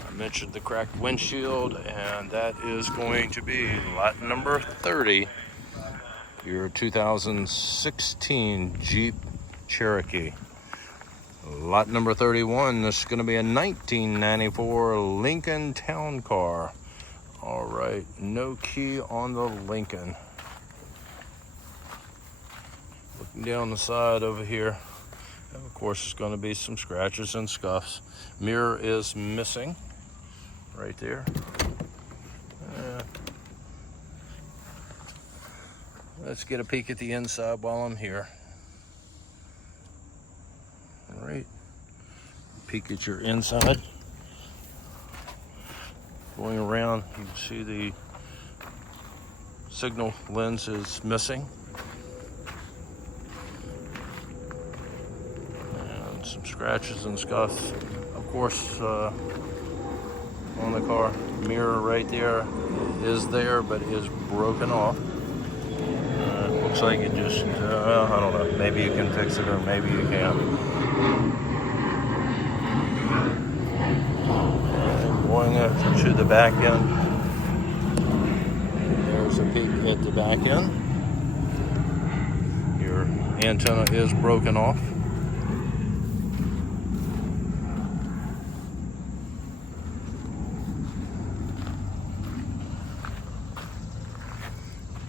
I mentioned the cracked windshield, and that is going to be lot number 30, your 2016 Jeep Cherokee. Lot number 31, this is going to be a 1994 Lincoln Town Car. All right, no key on the Lincoln. Looking down the side over here, and of course, it's going to be some scratches and scuffs. Mirror is missing right there. Let's get a peek at the inside while I'm here. All right, peek at your inside. Going around, you can see the signal lens is missing. And some scratches and scuffs. Of course, on the car, mirror right there is there, but is broken off. Looks like it just, I don't know, maybe you can fix it or maybe you can't. And going up to the back end, there's a peek at the back end. Your antenna is broken off.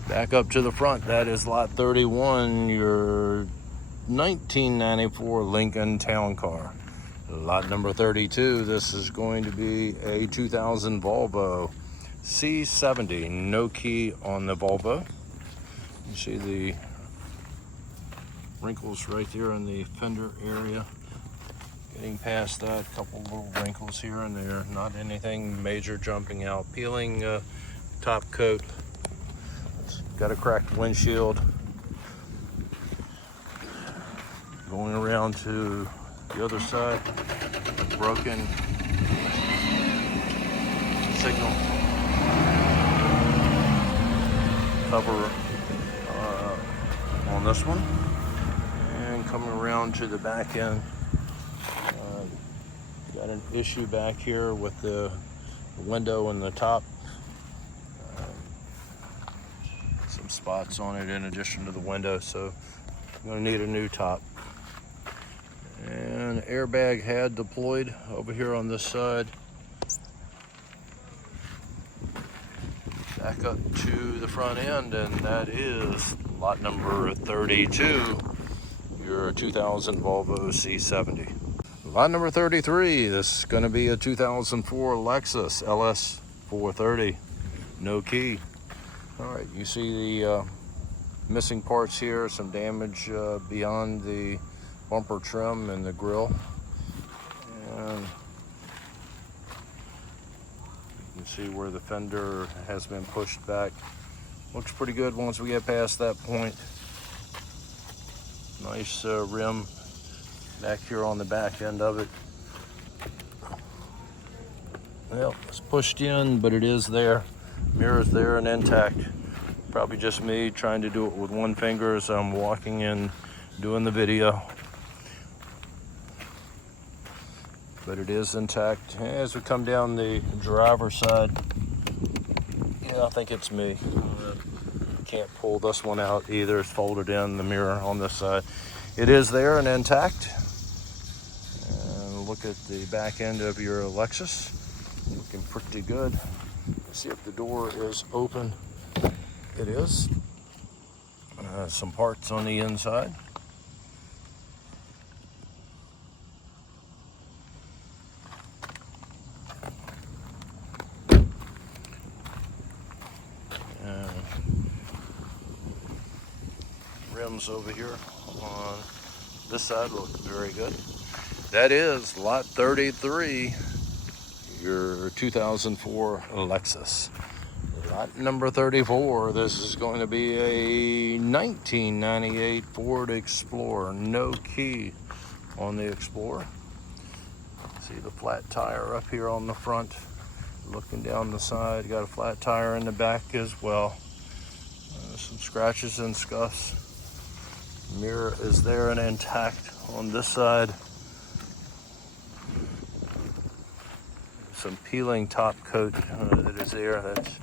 Back up to the front, that is lot 31, your 1994 Lincoln Town Car. Lot number 32, this is going to be a 2000 Volvo C70. No key on the Volvo. You see the wrinkles right there in the fender area. Getting past that, a couple little wrinkles here and there. Not anything major jumping out. Peeling top coat. It's got a cracked windshield. Going around to the other side, broken signal cover on this one, and coming around to the back end, got an issue back here with the window in the top, some spots on it in addition to the window, so I'm going to need a new top. And airbag had deployed over here on this side. Back up to the front end, and that is lot number 32, your 2000 Volvo C70. Lot number 33, this is going to be a 2004 Lexus LS 430, no key. All right, you see the missing parts here, some damage beyond the bumper trim and the grille, and you can see where the fender has been pushed back. Looks pretty good once we get past that point. Nice rim back here on the back end of it. Well, it's pushed in, but it is there. Mirror's there and intact. Probably just me trying to do it with one finger as I'm walking in doing the video. But it is intact. As we come down the driver's side, yeah, I think it's me. Can't pull this one out either. It's folded in the mirror on this side. It is there and intact. And look at the back end of your Lexus. Looking pretty good. Let's see if the door is open. It is. Some parts on the inside. Rims over here on this side look very good. That is lot 33, your 2004 Lexus. Lot number 34, this is going to be a 1998 Ford Explorer. No key on the Explorer. See the flat tire up here on the front. Looking down the side, got a flat tire in the back as well. Some scratches and scuffs. Mirror is there and intact on this side. Some peeling top coat that is there. That's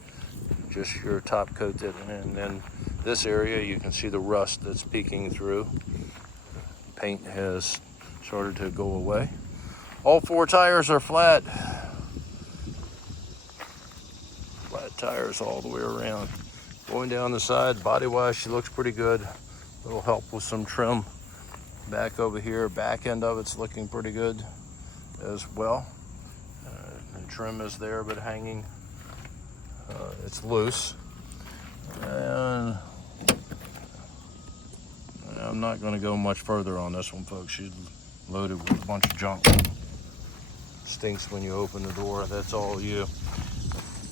just your top coat. And then this area, you can see the rust that's peeking through. Paint has started to go away. All four tires are flat. Flat tires all the way around. Going down the side, body-wise, she looks pretty good. It'll help with some trim back over here. Back end of it's looking pretty good as well. The trim is there, but hanging. It's loose. And I'm not going to go much further on this one, folks. She's loaded with a bunch of junk. Stinks when you open the door. That's all you.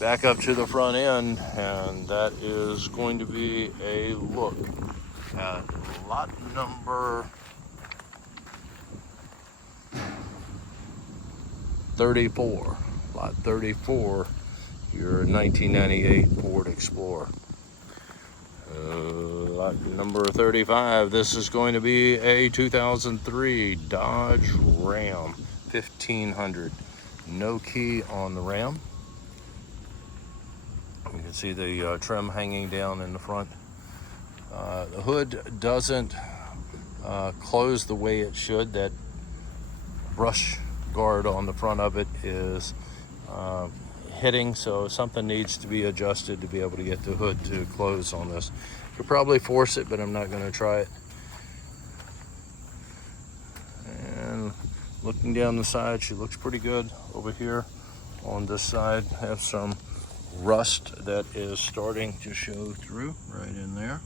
Back up to the front end, and that is going to be a look at lot number 34. Lot 34, your 1998 Ford Explorer. Lot number 35, this is going to be a 2003 Dodge Ram 1500. No key on the Ram. You can see the trim hanging down in the front. The hood doesn't close the way it should. That brush guard on the front of it is hitting, so something needs to be adjusted to be able to get the hood to close on this. Could probably force it, but I'm not going to try it. Looking down the side, she looks pretty good. Over here on this side, have some rust that is starting to show through right in there.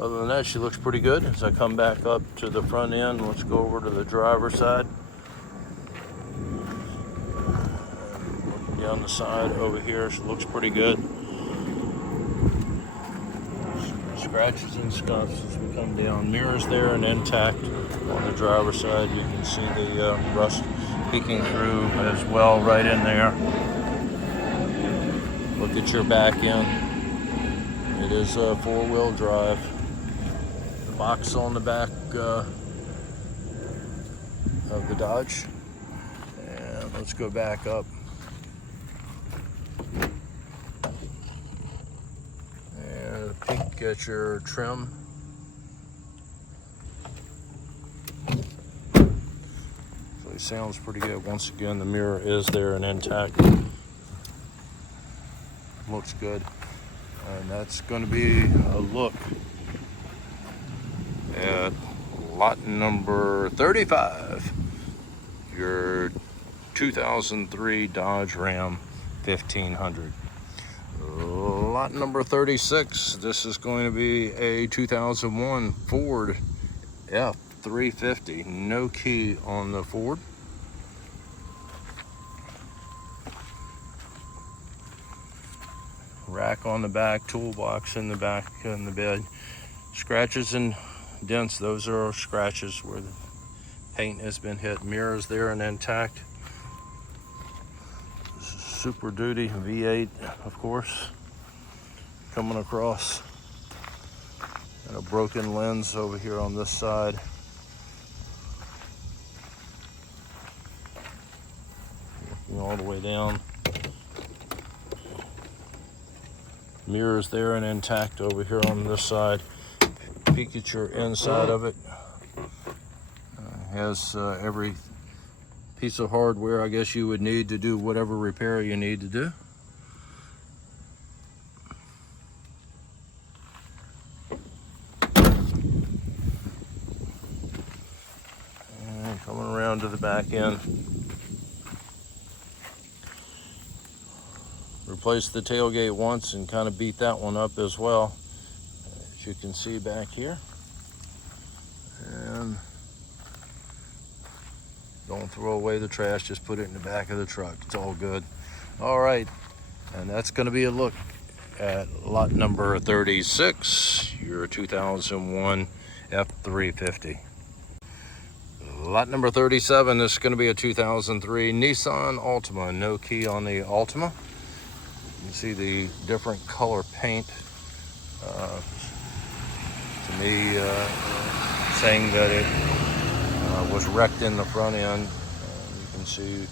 Other than that, she looks pretty good. As I come back up to the front end, let's go over to the driver's side. Looking down the side over here, she looks pretty good. Scratches and scuffs as we come down. Mirrors there and intact on the driver's side. You can see the rust peeking through as well right in there. Look at your back end. It is a four-wheel drive. The box on the back of the Dodge. And let's go back up. And peek at your trim. So it sounds pretty good. Once again, the mirror is there and intact. Looks good. And that's going to be a look at lot number 35, your 2003 Dodge Ram 1500. Lot number 36, this is going to be a 2001 Ford F350. No key on the Ford. Rack on the back, toolbox in the back in the bed. Scratches and dents, those are scratches where the paint has been hit. Mirrors there and intact. Super Duty V8, of course, coming across. And a broken lens over here on this side. Looking all the way down. Mirrors there and intact over here on this side. Peek at your inside of it. Has every piece of hardware I guess you would need to do whatever repair you need to do. And coming around to the back end. Replaced the tailgate once and kind of beat that one up as well, as you can see back here. And don't throw away the trash, just put it in the back of the truck. It's all good. All right, and that's going to be a look at lot number 36, your 2001 F350. Lot number 37, this is going to be a 2003 Nissan Altima. No key on the Altima. You can see the different color paint. To me, saying that it was wrecked in the front end. You can see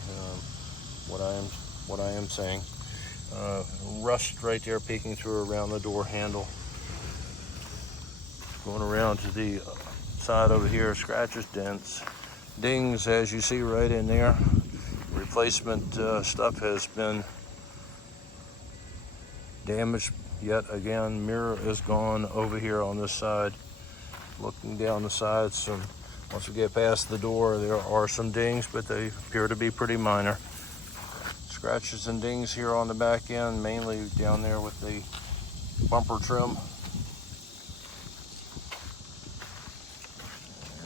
what I am saying. Rust right there peeking through around the door handle. Going around to the side over here, scratches, dents, dings, as you see right in there. Replacement stuff has been damaged yet again. Mirror is gone over here on this side. Looking down the side, once we get past the door, there are some dings, but they appear to be pretty minor. Scratches and dings here on the back end, mainly down there with the bumper trim.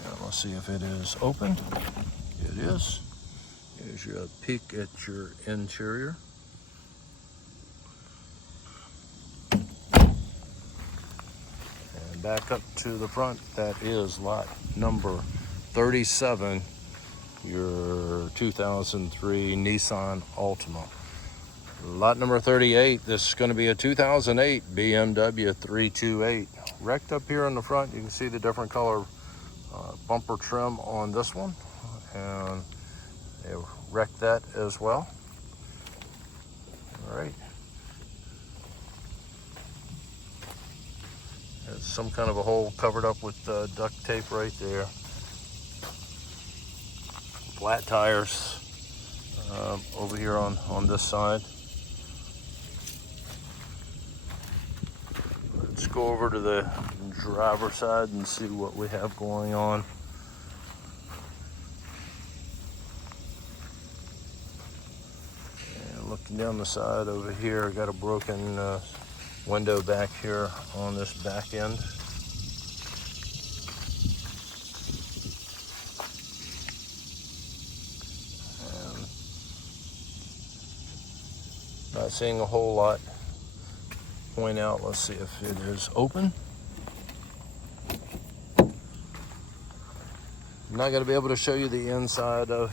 And let's see if it is open. It is. Here's your peek at your interior. Back up to the front, that is lot number 37, your 2003 Nissan Altima. Lot number 38, this is going to be a 2008 BMW 328. Wrecked up here in the front, you can see the different color bumper trim on this one, and they wrecked that as well. All right. There's some kind of a hole covered up with duct tape right there. Flat tires over here on this side. Let's go over to the driver's side and see what we have going on. Looking down the side over here, got a broken window back here on this back end. And not seeing a whole lot. Point out, let's see if it is open. I'm not going to be able to show you the inside of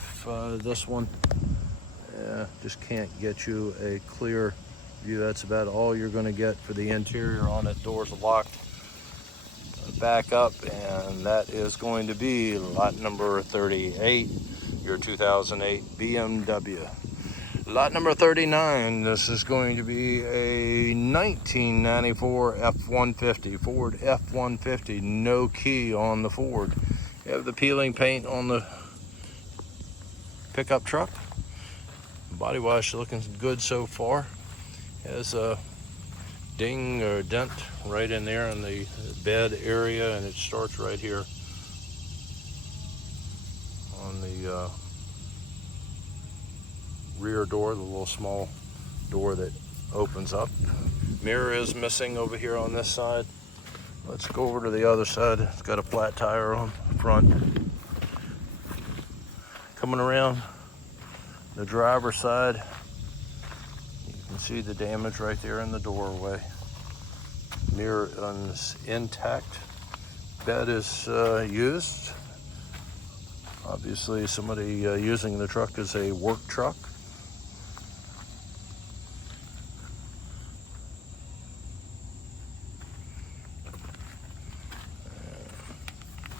this one. Just can't get you a clear view. That's about all you're going to get for the interior on it. Doors are locked. Back up, and that is going to be lot number 38, your 2008 BMW. Lot number 39, this is going to be a 1994 F-150, Ford F-150, no key on the Ford. You have the peeling paint on the pickup truck. Body wash looking good so far. Has a ding or dent right in there in the bed area, and it starts right here on the rear door, the little small door that opens up. Mirror is missing over here on this side. Let's go over to the other side. It's got a flat tire on the front. Coming around the driver's side, you can see the damage right there in the doorway. Mirror is intact. Bed is used. Obviously somebody using the truck as a work truck.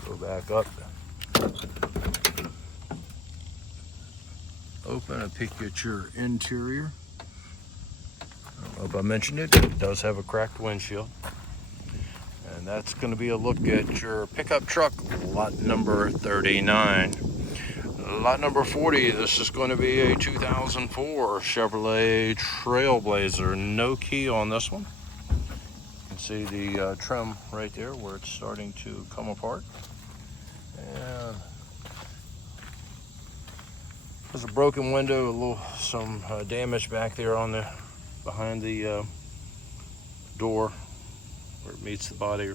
Go back up. Open and peek at your interior. I don't know if I mentioned it, but it does have a cracked windshield. And that's going to be a look at your pickup truck, lot number 39. Lot number 40, this is going to be a 2004 Chevrolet Trailblazer. No key on this one. You can see the trim right there where it's starting to come apart. And there's a broken window, some damage back there on the behind the door where it meets the body.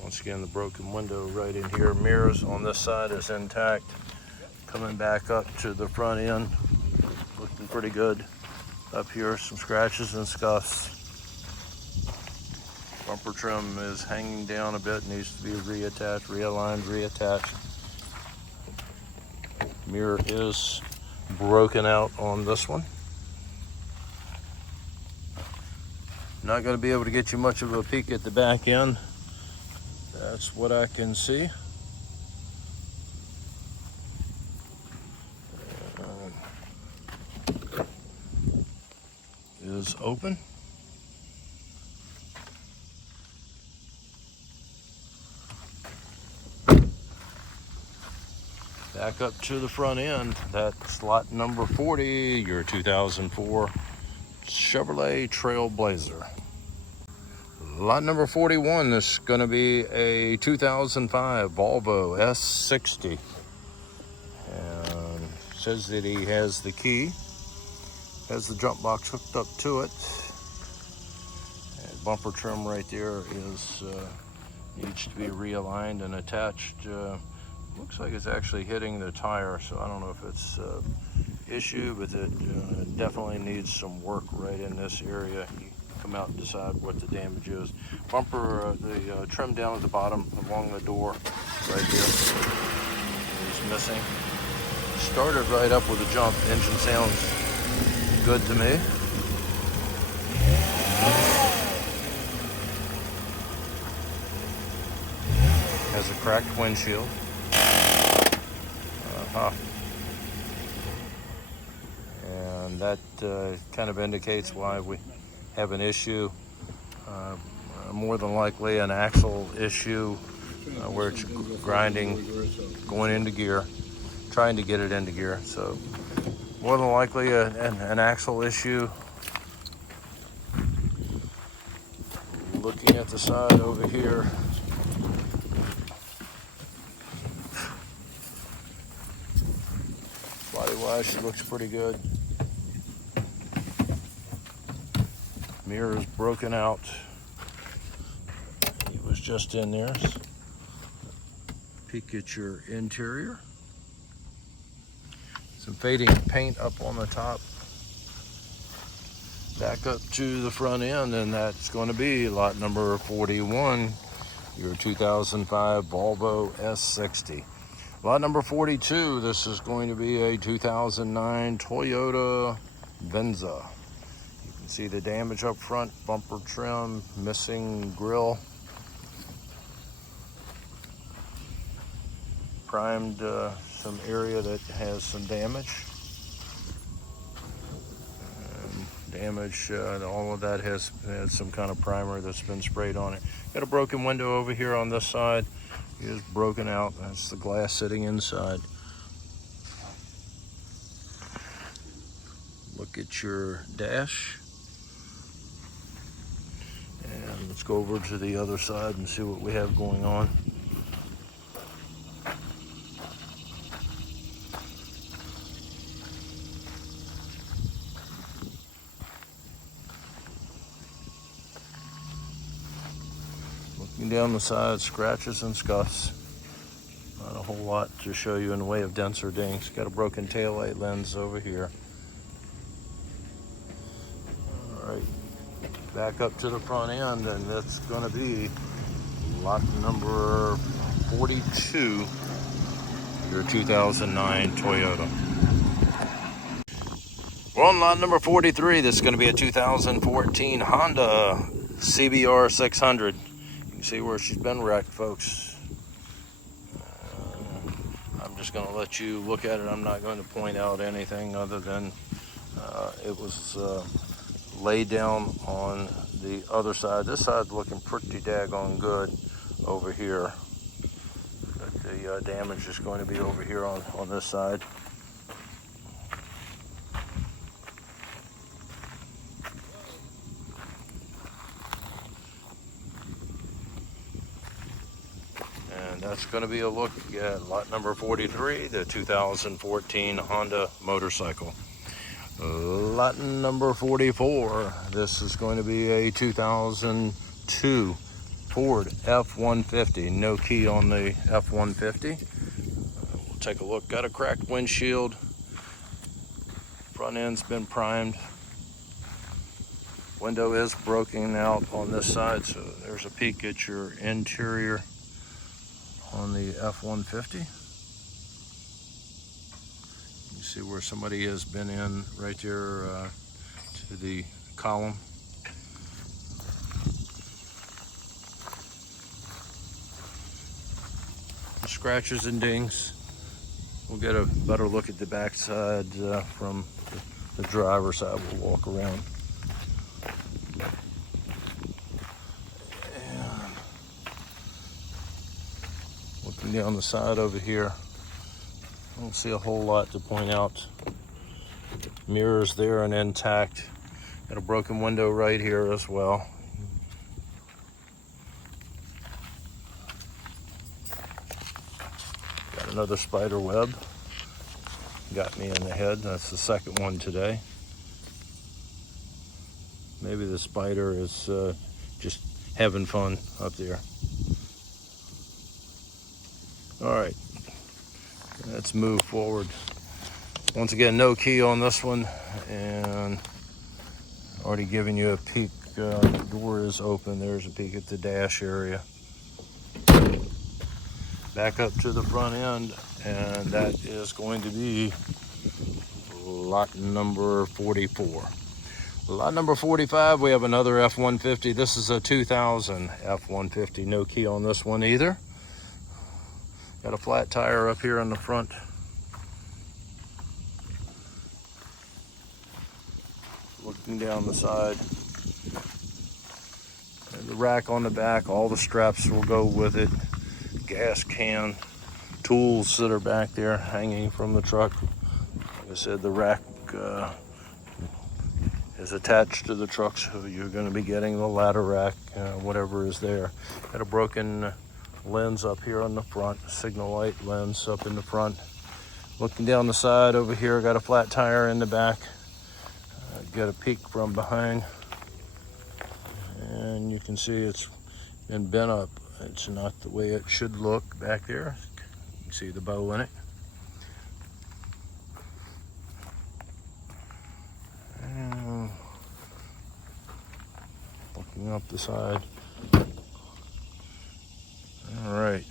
Once again, the broken window right in here. Mirrors on this side is intact. Coming back up to the front end, looking pretty good. Up here, some scratches and scuffs. Bumper trim is hanging down a bit, needs to be reattached, realigned, reattached. Mirror is broken out on this one. Not going to be able to get you much of a peek at the back end. That's what I can see. Is open. Back up to the front end. That's lot number 40, your 2004 Chevrolet Trailblazer. Lot number 41, this is going to be a 2005 Volvo S60. And it says that he has the key. Has the jump box hooked up to it. And bumper trim right there is needs to be realigned and attached. Looks like it's actually hitting the tire, so I don't know if it's issue, but it definitely needs some work right in this area. You come out and decide what the damage is. Bumper, the trim down at the bottom along the door right here is missing. Started right up with a jump. Engine sounds good to me. Has a cracked windshield. And that kind of indicates why we have an issue. More than likely an axle issue where it's grinding, going into gear, trying to get it into gear. So more than likely an axle issue. Looking at the side over here. Body wise, she looks pretty good. Mirrors broken out. It was just in there. Peek at your interior. Some fading paint up on the top. Back up to the front end, and that's going to be lot number 41, your 2005 Volvo S60. Lot number 42, this is going to be a 2009 Toyota Venza. You can see the damage up front, bumper trim, missing grille. Primed some area that has some damage. All of that has some kind of primer that's been sprayed on it. Got a broken window over here on this side. It is broken out. That's the glass sitting inside. Look at your dash. And let's go over to the other side and see what we have going on. Down the side, scratches and scuffs. Not a whole lot to show you in the way of dents or dings. Got a broken taillight lens over here. All right, back up to the front end, and that's going to be lot number 42, your 2009 Toyota. Well, on lot number 43, this is going to be a 2014 Honda CBR 600. See where she's been wrecked, folks. I'm just going to let you look at it. I'm not going to point out anything other than it was laid down on the other side. This side's looking pretty daggone good over here. But the damage is going to be over here on this side. That's going to be a look at lot number 43, the 2014 Honda motorcycle. Lot number 44, this is going to be a 2002 Ford F-150. No key on the F-150. We'll take a look. Got a cracked windshield. Front end's been primed. Window is broken out on this side, so there's a peek at your interior on the F-150. You see where somebody has been in right there to the column. Scratches and dings. We'll get a better look at the back side from the driver's side. We'll walk around. Looking down the side over here, I don't see a whole lot to point out. Mirrors there and intact. Got a broken window right here as well. Got another spider web. Got me in the head. That's the second one today. Maybe the spider is just having fun up there. All right, let's move forward. Once again, no key on this one, and already giving you a peek. The door is open. There's a peek at the dash area. Back up to the front end, and that is going to be lot number 44. Lot number 45, we have another F-150. This is a 2000 F-150. No key on this one either. Got a flat tire up here in the front. Looking down the side. And the rack on the back, all the straps will go with it. Gas can, tools that are back there hanging from the truck. Like I said, the rack is attached to the truck, so you're going to be getting the ladder rack, whatever is there. Got a broken lens up here on the front, signal light lens up in the front. Looking down the side over here, got a flat tire in the back. Got a peek from behind. And you can see it's been bent up. It's not the way it should look back there. You can see the bow in it. And looking up the side. All right.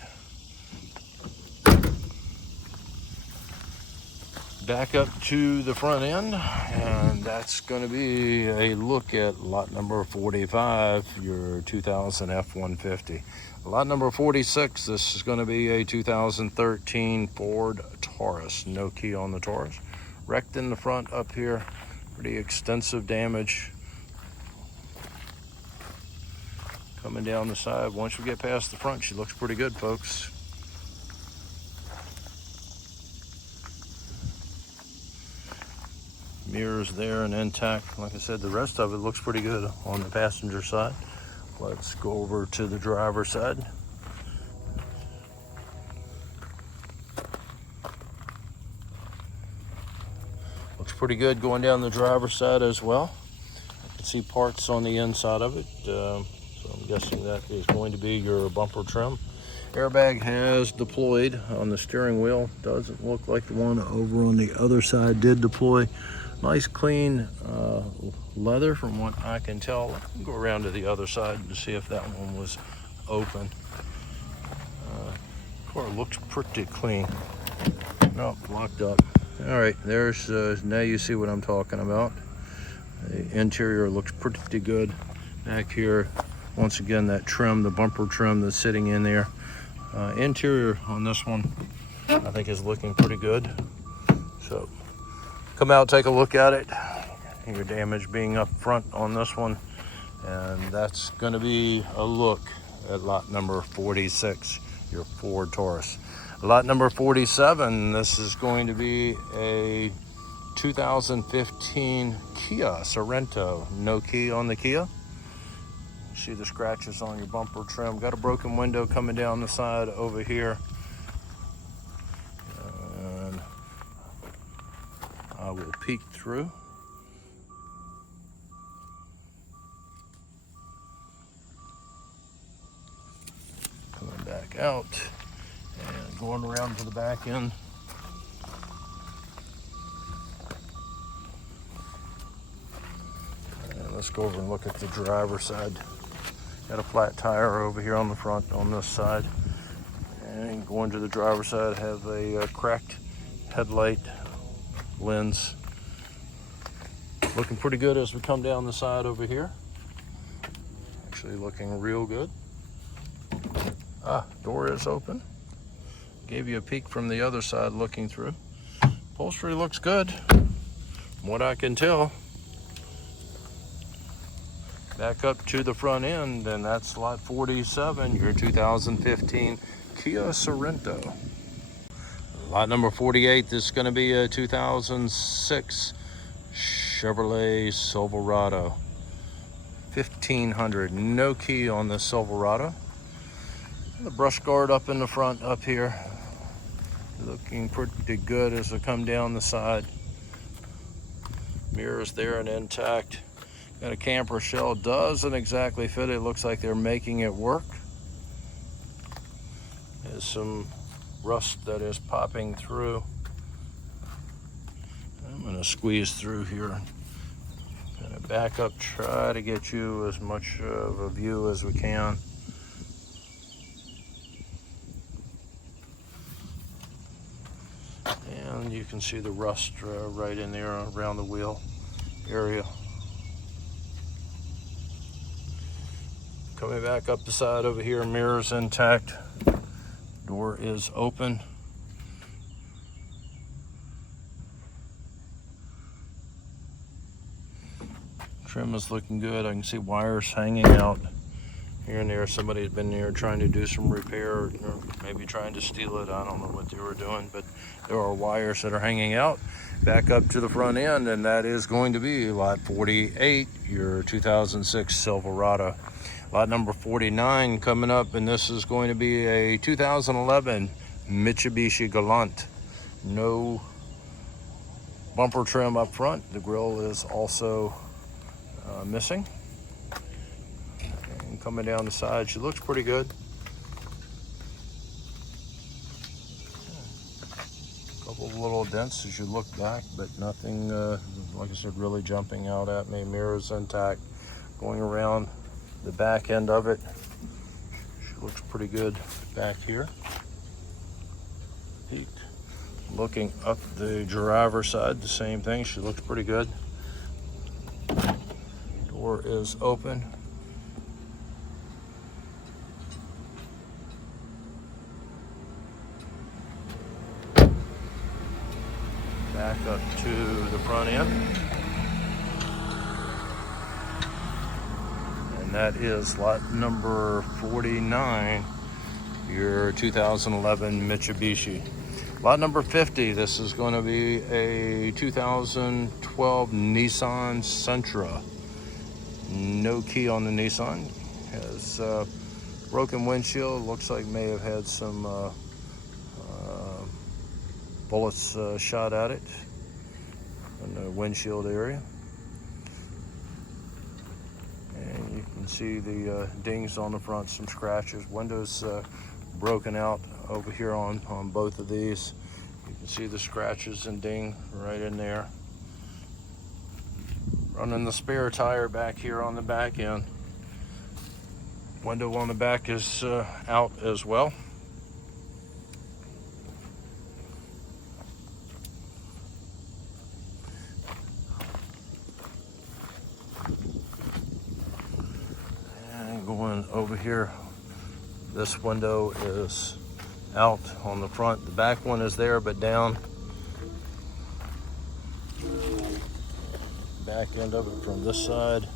Back up to the front end, and that's going to be a look at lot number 45, your 2000 F-150. Lot number 46, this is going to be a 2013 Ford Taurus. No key on the Taurus. Wrecked in the front up here. Pretty extensive damage. Coming down the side. Once we get past the front, she looks pretty good, folks. Mirrors there and intact. Like I said, the rest of it looks pretty good on the passenger side. Let's go over to the driver's side. Looks pretty good going down the driver's side as well. I can see parts on the inside of it. So I'm guessing that is going to be your bumper trim. Airbag has deployed on the steering wheel. Doesn't look like the one over on the other side did deploy. Nice clean leather from what I can tell. Go around to the other side to see if that one was open. Car looks pretty clean. Nope, locked up. All right, there's now you see what I'm talking about. The interior looks pretty good. Back here, once again, that trim, the bumper trim that's sitting in there. Interior on this one, I think, is looking pretty good. So come out, take a look at it. Your damage being up front on this one. And that's going to be a look at lot number 46, your Ford Taurus. Lot number 47, this is going to be a 2015 Kia Sorento. No key on the Kia. See the scratches on your bumper trim. Got a broken window coming down the side over here. And I will peek through. Coming back out and going around to the back end. And let's go over and look at the driver's side. Got a flat tire over here on the front on this side. And going to the driver's side, have a cracked headlight lens. Looking pretty good as we come down the side over here. Actually looking real good. Door is open. Gave you a peek from the other side looking through. Upholstery looks good, from what I can tell. Back up to the front end, and that's lot 47, your 2015 Kia Sorento. Lot number 48, this is going to be a 2006 Chevrolet Silverado. 1500, no key on the Silverado. The brush guard up in the front up here. Looking pretty good as we come down the side. Mirrors there and intact. Got a camper shell, doesn't exactly fit. It looks like they're making it work. There's some rust that is popping through. I'm gonna squeeze through here. Gonna back up, try to get you as much of a view as we can. And you can see the rust right in there around the wheel area. Coming back up the side over here, mirrors intact. Door is open. Trim is looking good. I can see wires hanging out here and there. Somebody's been there trying to do some repair, or maybe trying to steal it. I don't know what they were doing, but there are wires that are hanging out. Back up to the front end, and that is going to be lot 48, your 2006 Silverado. Lot number 49 coming up, and this is going to be a 2011 Mitsubishi Galant. No bumper trim up front. The grille is also missing. coming down the side. She looks pretty good. A couple of little dents as you look back, but nothing, like I said, really jumping out at me. Mirrors intact. Going around the back end of it, she looks pretty good back here. Looking up the driver's side, the same thing. She looks pretty good. Door is open. Back up to the front end. And that is lot number 49, your 2011 Mitsubishi. Lot number 50, this is going to be a 2012 Nissan Sentra. No key on the Nissan. Has broken windshield. Looks like may have had some bullets shot at it in the windshield area. And you can see the dings on the front, some scratches. Windows broken out over here on both of these. You can see the scratches and ding right in there. Running the spare tire back here on the back end. Window on the back is out as well. And going over here, this window is out on the front. The back one is there but down. Back end of it from this side.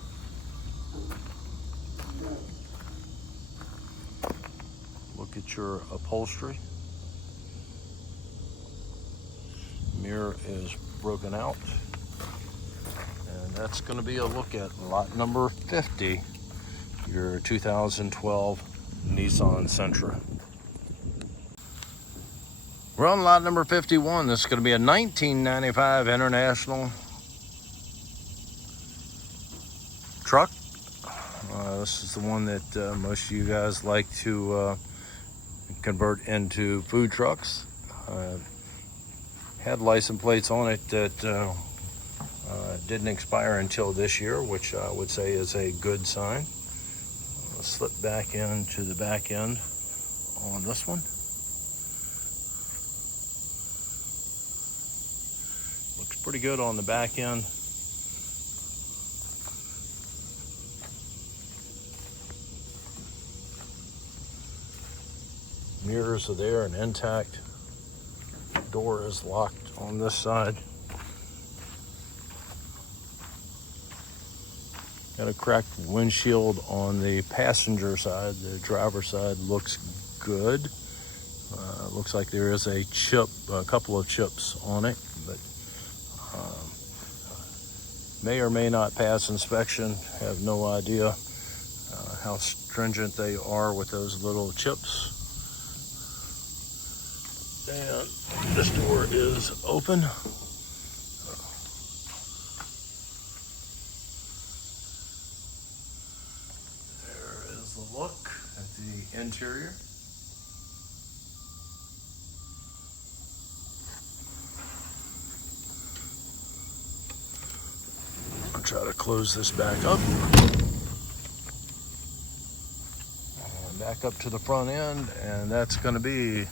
Look at your upholstery. Mirror is broken out. And that's going to be a look at lot number 50, your 2012 Nissan Sentra. We're on lot number 51. This is going to be a 1995 International truck. This is the one that most of you guys like to convert into food trucks. Had license plates on it that didn't expire until this year, which I would say is a good sign. Let's slip back into the back end on this one. Looks pretty good on the back end. Mirrors are there and intact. Door is locked on this side. Got a cracked windshield on the passenger side. The driver's side looks good. Looks like there is a chip, a couple of chips on it, but may or may not pass inspection. Have no idea how stringent they are with those little chips. And this door is open. There is the look at the interior. I'll try to close this back up. And back up to the front end, and that's going to be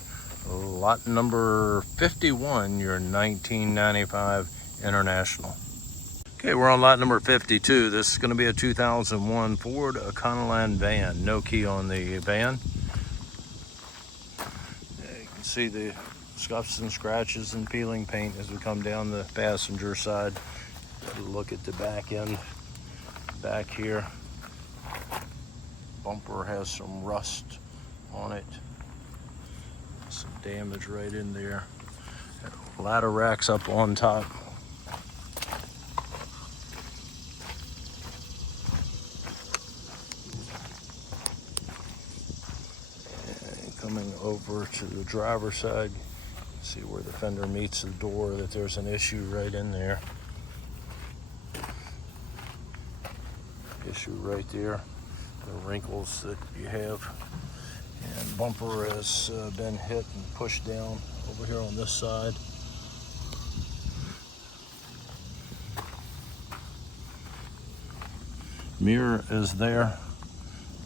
lot number 51, your 1995 International. Okay, we're on lot number 52. This is going to be a 2001 Ford Econoline van. No key on the van. You can see the scuffs and scratches and peeling paint as we come down the passenger side. Look at the back end back here. Bumper has some rust on it. Some damage right in there. Ladder racks up on top. And coming over to the driver's side, see where the fender meets the door, that there's an issue right in there. Issue right there. the wrinkles that you have. And bumper has been hit and pushed down over here on this side. Mirror is there.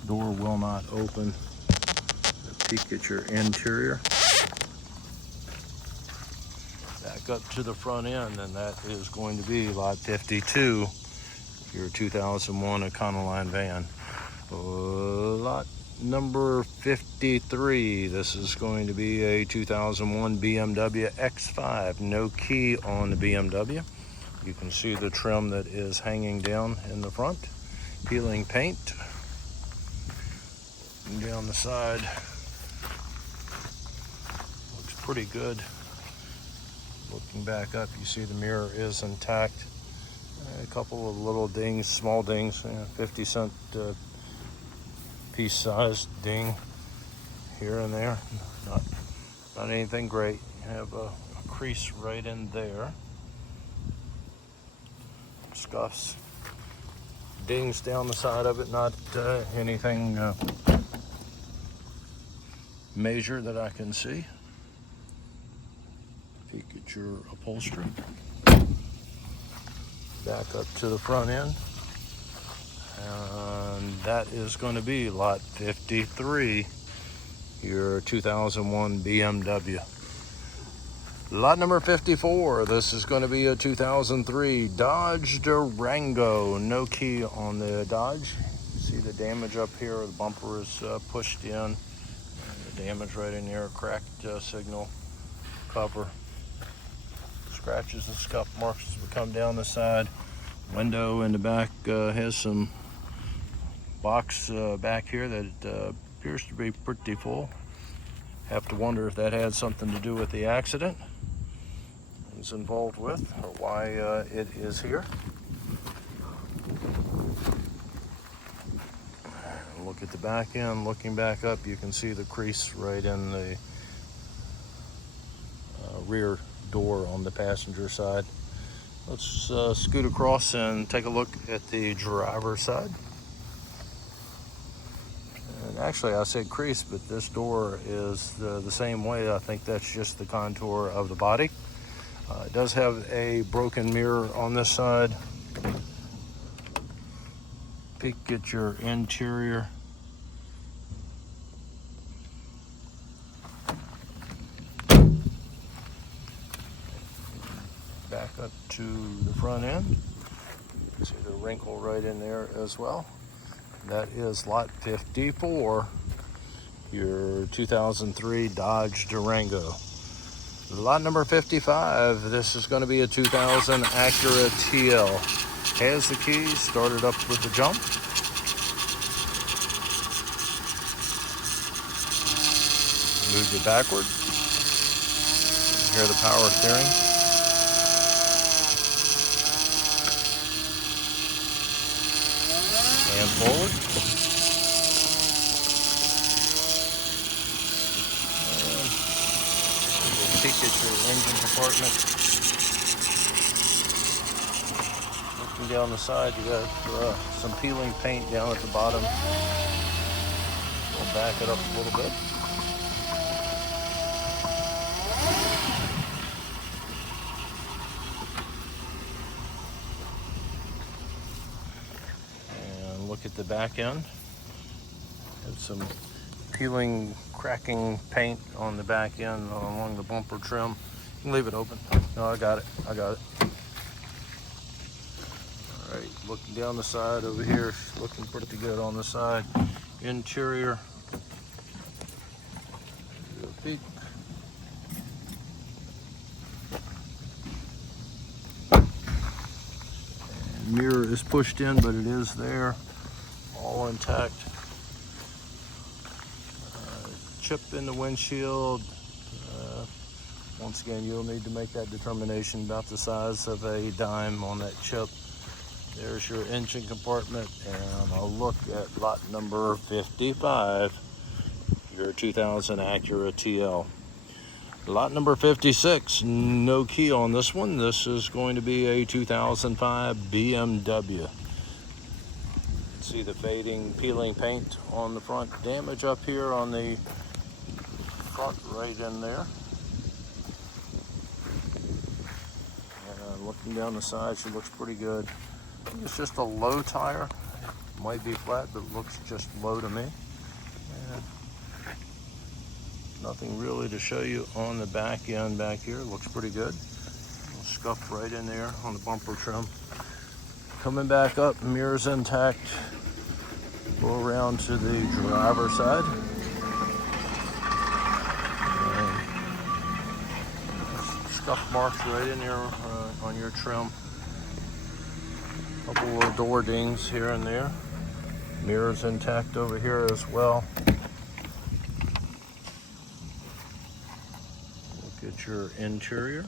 Door will not open. A peek at your interior. Back up to the front end, and that is going to be lot 52, your 2001 Econoline van. Lot number 53, this is going to be a 2001 BMW X5. No key on the BMW. You can see the trim that is hanging down in the front. Peeling paint. And down the side, looks pretty good. Looking back up, you see the mirror is intact. A couple of little dings, small dings, 50-cent piece size ding here and there. Not anything great. You have a crease right in there. Scuffs. Dings down the side of it, not anything major that I can see. Peek at your upholstery. Back up to the front end. And that is going to be lot 53, your 2001 BMW. Lot number 54, this is going to be a 2003 Dodge Durango. No key on the Dodge. You see the damage up here, the bumper is pushed in. And the damage right in here, cracked signal cover. Scratches and scuff marks as we come down the side. Window in the back has some box back here that appears to be pretty full. Have to wonder if that had something to do with the accident it's involved with, or why it is here. Look at the back end. Looking back up, you can see the crease right in the rear door on the passenger side. Let's scoot across and take a look at the driver's side. And actually, I said crease, but this door is the same way. I think that's just the contour of the body. It does have a broken mirror on this side. Peek at your interior. Back up to the front end. You can see the wrinkle right in there as well. That is lot 54, your 2003 Dodge Durango. Lot number 55, this is going to be a 2000 Acura TL. Has the keys, started up with the jump. Moved it backward. Hear the power steering. And forward. We'll peek at your engine compartment. Looking down the side, you got some peeling paint down at the bottom. We'll back it up a little bit. Look at the back end. Have some peeling, cracking paint on the back end along the bumper trim. You can leave it open. No, I got it. All right, looking down the side over here, looking pretty good on the side. Interior. Do a peek. Mirror is pushed in, but it is there. All intact. Chip in the windshield. Once again, you'll need to make that determination about the size of a dime on that chip. There's your engine compartment, and I'll look at lot number 55, your 2000 Acura TL. Lot number 56, no key on this one. This is going to be a 2005 BMW. See the fading, peeling paint on the front. Damage up here on the front, right in there. And looking down the side, she looks pretty good. I think it's just a low tire. It might be flat, but it looks just low to me. And nothing really to show you on the back end back here. Looks pretty good. Scuffed right in there on the bumper trim. Coming back up, mirrors intact. Go around to the driver's side. Scuff marks right in there on your trim. Couple of door dings here and there. Mirrors intact over here as well. Look at your interior.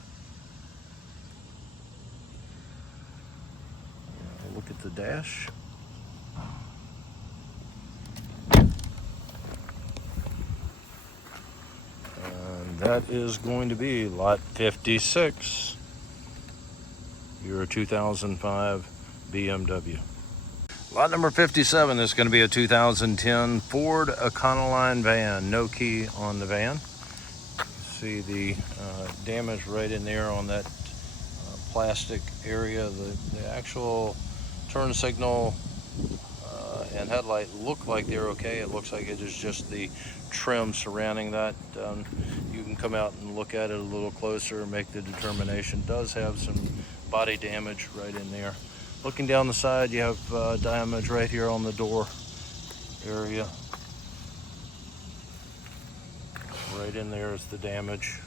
Look at the dash. And that is going to be lot 56, your 2005 BMW. Lot number 57 is going to be a 2010 Ford Econoline van. No key on the van. See the damage right in there on that plastic area. The actual turn signal and headlight look like they're okay. It looks like it is just the trim surrounding that. You can come out and look at it a little closer and make the determination. It does have some body damage right in there. Looking down the side, you have damage right here on the door area. Right in there is the damage.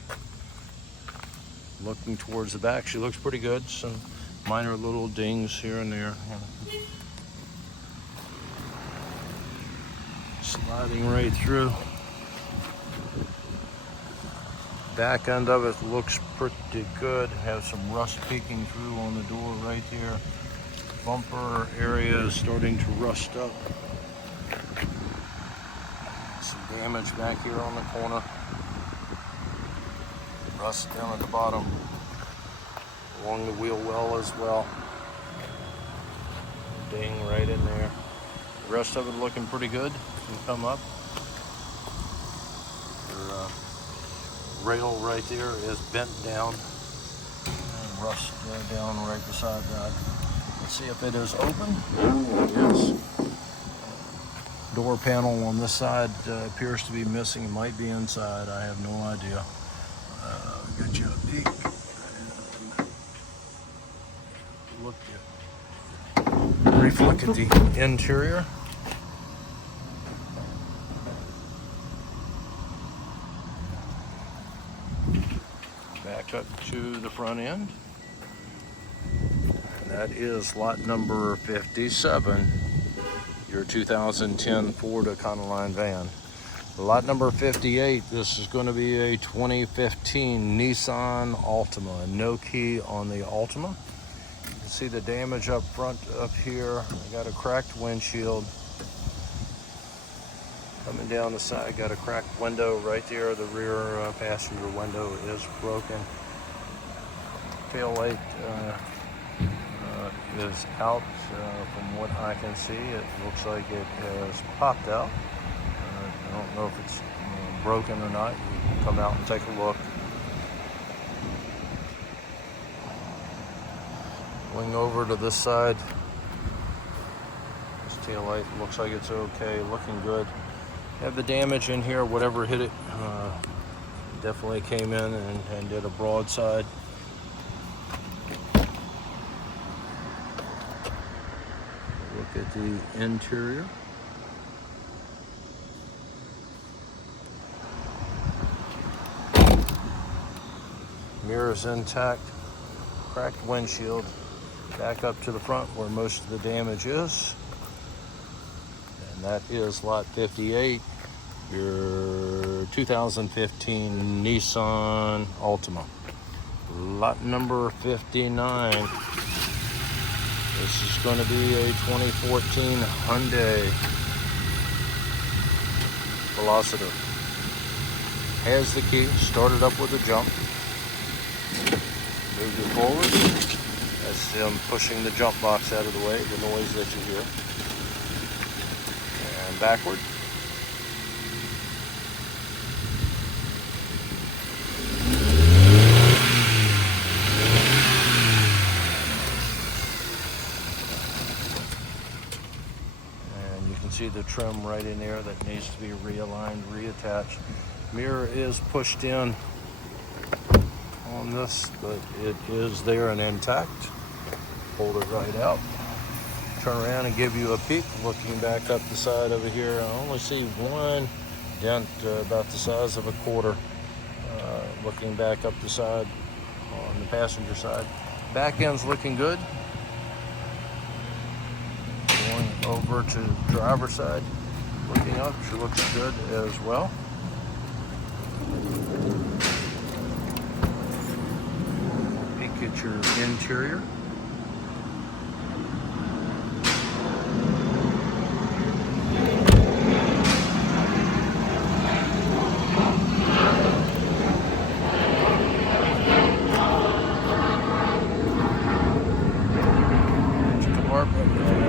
Looking towards the back, she looks pretty good. Some minor little dings here and there. Sliding right through. Back end of it looks pretty good. Has some rust peeking through on the door right there. Bumper area is starting to rust up. Some damage back here on the corner. Rust down at the bottom. Along the wheel well as well. Ding right in there. The rest of it looking pretty good. You can come up. Your rail right there is bent down. And rust down right beside that. Let's see if it is open. Yes. Door panel on this side appears to be missing. It might be inside. I have no idea. Get you a peek. Brief look at the interior. Back up to the front end. And that is lot number 57, your 2010 Ford Econoline van. Lot number 58, this is going to be a 2015 Nissan Altima. No key on the Altima. You can see the damage up front up here. I got a cracked windshield. Coming down the side, got a cracked window right there. The rear passenger window is broken. Tail light is out. From what I can see, it looks like it has popped out. I don't know if it's broken or not. You can come out and take a look. Going over to this side. This taillight looks like it's okay, looking good. Have the damage in here, whatever hit it definitely came in and did a broadside. Look at the interior. Mirrors intact, cracked windshield. Back up to the front where most of the damage is. And that is lot 58, your 2015 Nissan Altima. Lot number 59. This is going to be a 2014 Hyundai Veloster. Has the key, started up with a jump. Move it forward. That's him pushing the jump box out of the way, the noise that you hear. backward. And you can see the trim right in there that needs to be realigned, reattached. Mirror is pushed in on this, but it is there and intact. Hold it right out. Turn around and give you a peek. Looking back up the side over here, I only see one dent about the size of a quarter. Looking back up the side on the passenger side. Back end's looking good. Going over to the driver's side. Looking up, she looks good as well. Peek at your interior.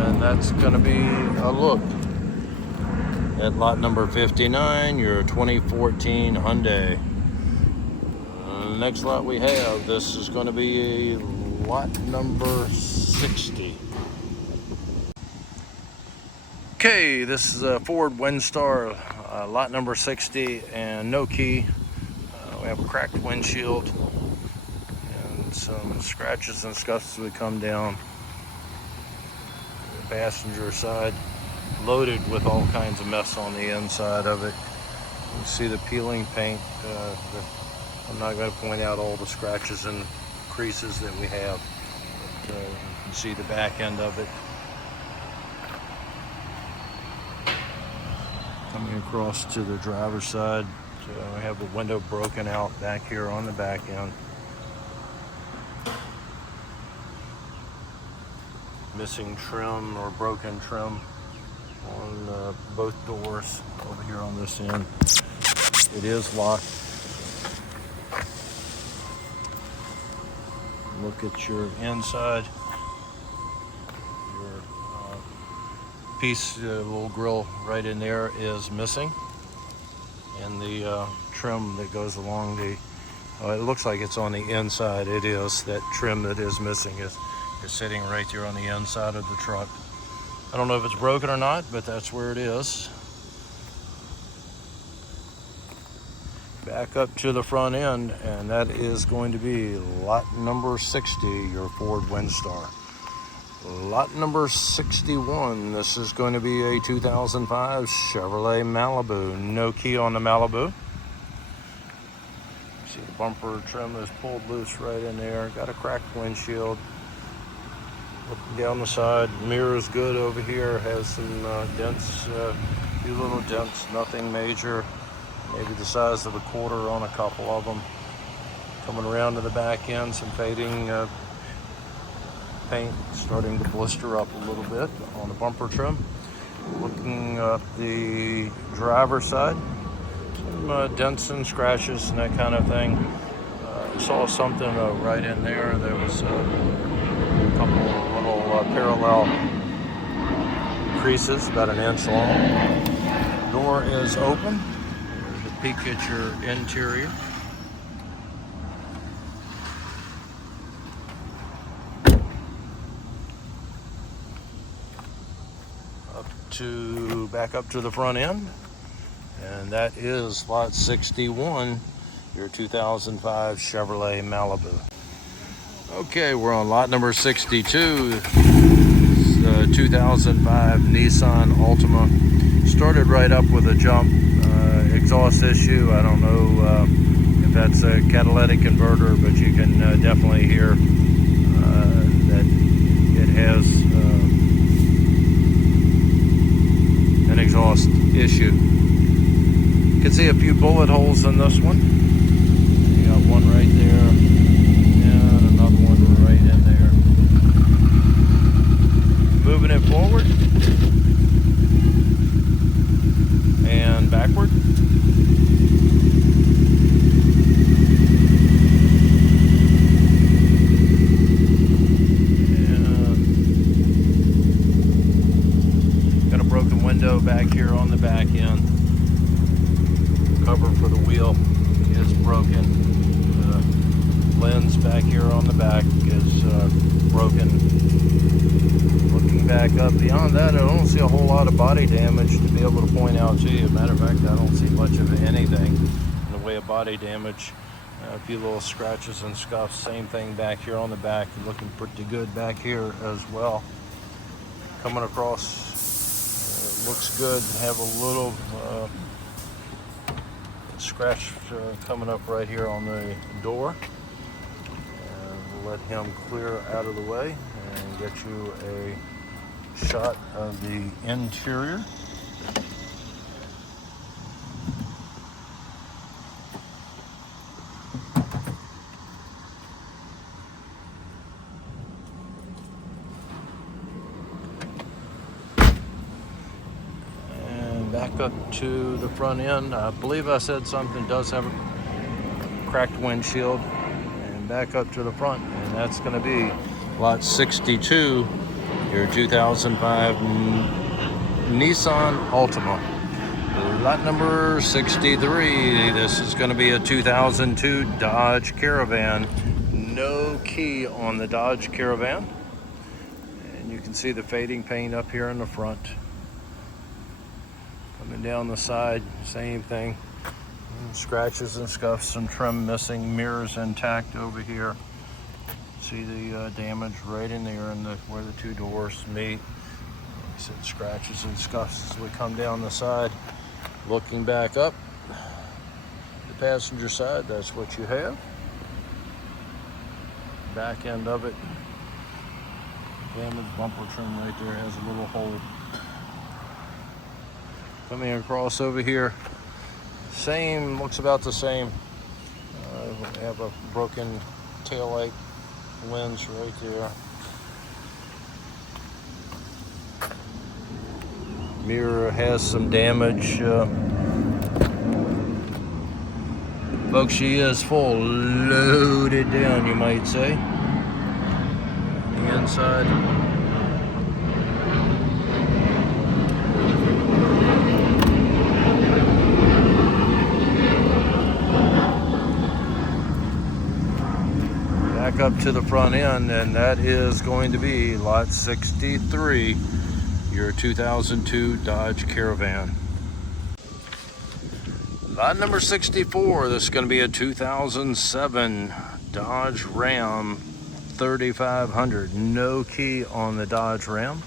And that's going to be a look at lot number 59, your 2014 Hyundai. The next lot we have, this is going to be lot number 60. Okay, this is a Ford Windstar, lot number 60, and no key. We have a cracked windshield and some scratches and scuffs that come down the passenger side, loaded with all kinds of mess on the inside of it. You see the peeling paint. I'm not going to point out all the scratches and creases that we have, but you can see the back end of it. Coming across to the driver's side, so we have the window broken out back here on the back end. Missing trim or broken trim on both doors over here on this end. It is locked. Look at your inside. Your piece, little grill right in there is missing, and the trim that goes along the it looks like it's on the inside. It is. That trim that is missing is sitting right there on the inside of the truck. I don't know if it's broken or not, but that's where it is. Back up to the front end, and that is going to be lot number 60, your Ford Windstar. Lot number 61, this is going to be a 2005 Chevrolet Malibu. No key on the Malibu. See the bumper trim is pulled loose right in there. Got a cracked windshield. Looking down the side, mirror is good over here. Has some dents, a few little dents, nothing major. Maybe the size of a quarter on a couple of them. Coming around to the back end, some fading paint starting to blister up a little bit on the bumper trim. Looking up the driver's side, some dents and scratches and that kind of thing. Saw something right in there. There was a couple of little parallel creases, about an inch long. Door is open. There's a peek at your interior. Back up to the front end, and that is lot 61, your 2005 Chevrolet Malibu. Okay, we're on lot number 62. It's the 2005 Nissan Altima. Started right up with a jump, exhaust issue. I don't know if that's a catalytic converter, but you can definitely hear that it has an exhaust issue. You can see a few bullet holes in this one. You got one right there, and another one right in there. Moving it forward and backward. window back here on the back end. Cover for the wheel is broken. The lens back here on the back is broken. Looking back up, beyond that, I don't see a whole lot of body damage to be able to point out to you. Matter of fact, I don't see much of anything in the way of body damage. A few little scratches and scuffs. Same thing back here on the back. Looking pretty good back here as well. Coming across, looks good. Have a little scratch coming up right here on the door. And we'll let him clear out of the way and get you a shot of the interior. Back up to the front end. I believe I said something does have a cracked windshield. And back up to the front, and that's going to be lot 62, your 2005 Nissan Altima. Lot number 63, this is going to be a 2002 Dodge Caravan. No key on the Dodge Caravan. And you can see the fading paint up here in the front. Coming down the side, same thing. Scratches and scuffs, some trim missing, mirrors intact over here. See the damage right in there in where the two doors meet. Like I said, scratches and scuffs as we come down the side. Looking back up, the passenger side, that's what you have. Back end of it, damaged bumper trim right there, has a little hole. Coming across over here, same, looks about the same. We have a broken taillight lens right there. Mirror has some damage. Folks, she is full loaded down, you might say. The inside. Back up to the front end, and that is going to be lot 63, your 2002 Dodge Caravan. Lot number 64, this is going to be a 2007 Dodge Ram 3500. No key on the Dodge Ram.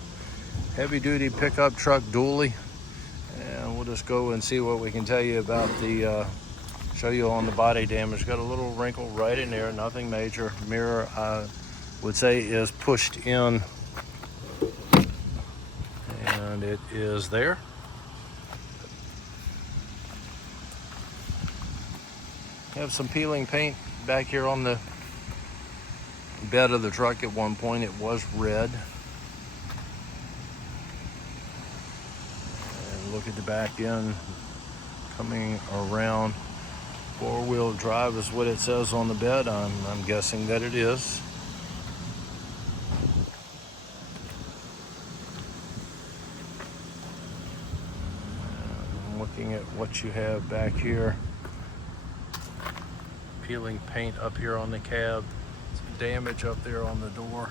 Heavy duty pickup truck dually. And we'll just go and see what we can tell you about the show you on the body damage. Got a little wrinkle right in there, nothing major. Mirror, I would say, is pushed in, and it is there. Have some peeling paint back here on the bed of the truck. At one point it was red. And look at the back end coming around. Four-wheel drive is what it says on the bed. I'm guessing that it is. I'm looking at what you have back here. Peeling paint up here on the cab. Some damage up there on the door.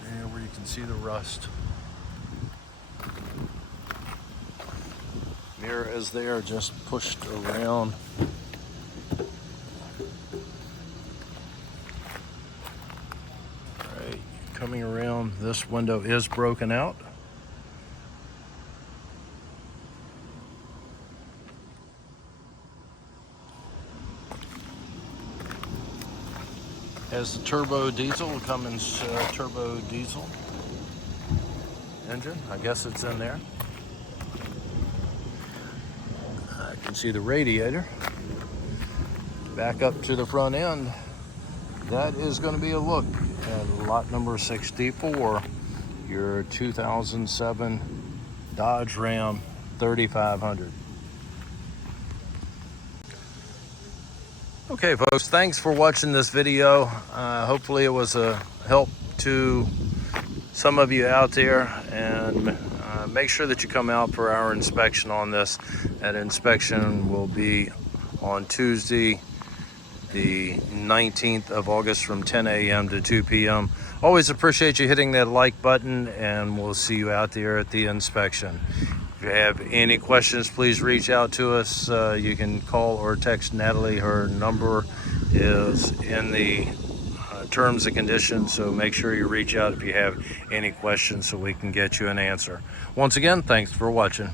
Right here where you can see the rust. Mirror is there, just pushed around. Coming around, this window is broken out. Has the turbo diesel, Cummins turbo diesel engine. I guess it's in there. I can see the radiator. Back up to the front end. That is going to be a look at lot number 64, your 2007 Dodge Ram 3500. Okay, folks, thanks for watching this video. Hopefully it was a help to some of you out there, and make sure that you come out for our inspection on this. That inspection will be on Tuesday, the 19th of August from 10 a.m. to 2 p.m. Always appreciate you hitting that like button, and we'll see you out there at the inspection. If you have any questions, please reach out to us. You can call or text Natalie. Her number is in the terms and conditions, so make sure you reach out if you have any questions so we can get you an answer. Once again, thanks for watching.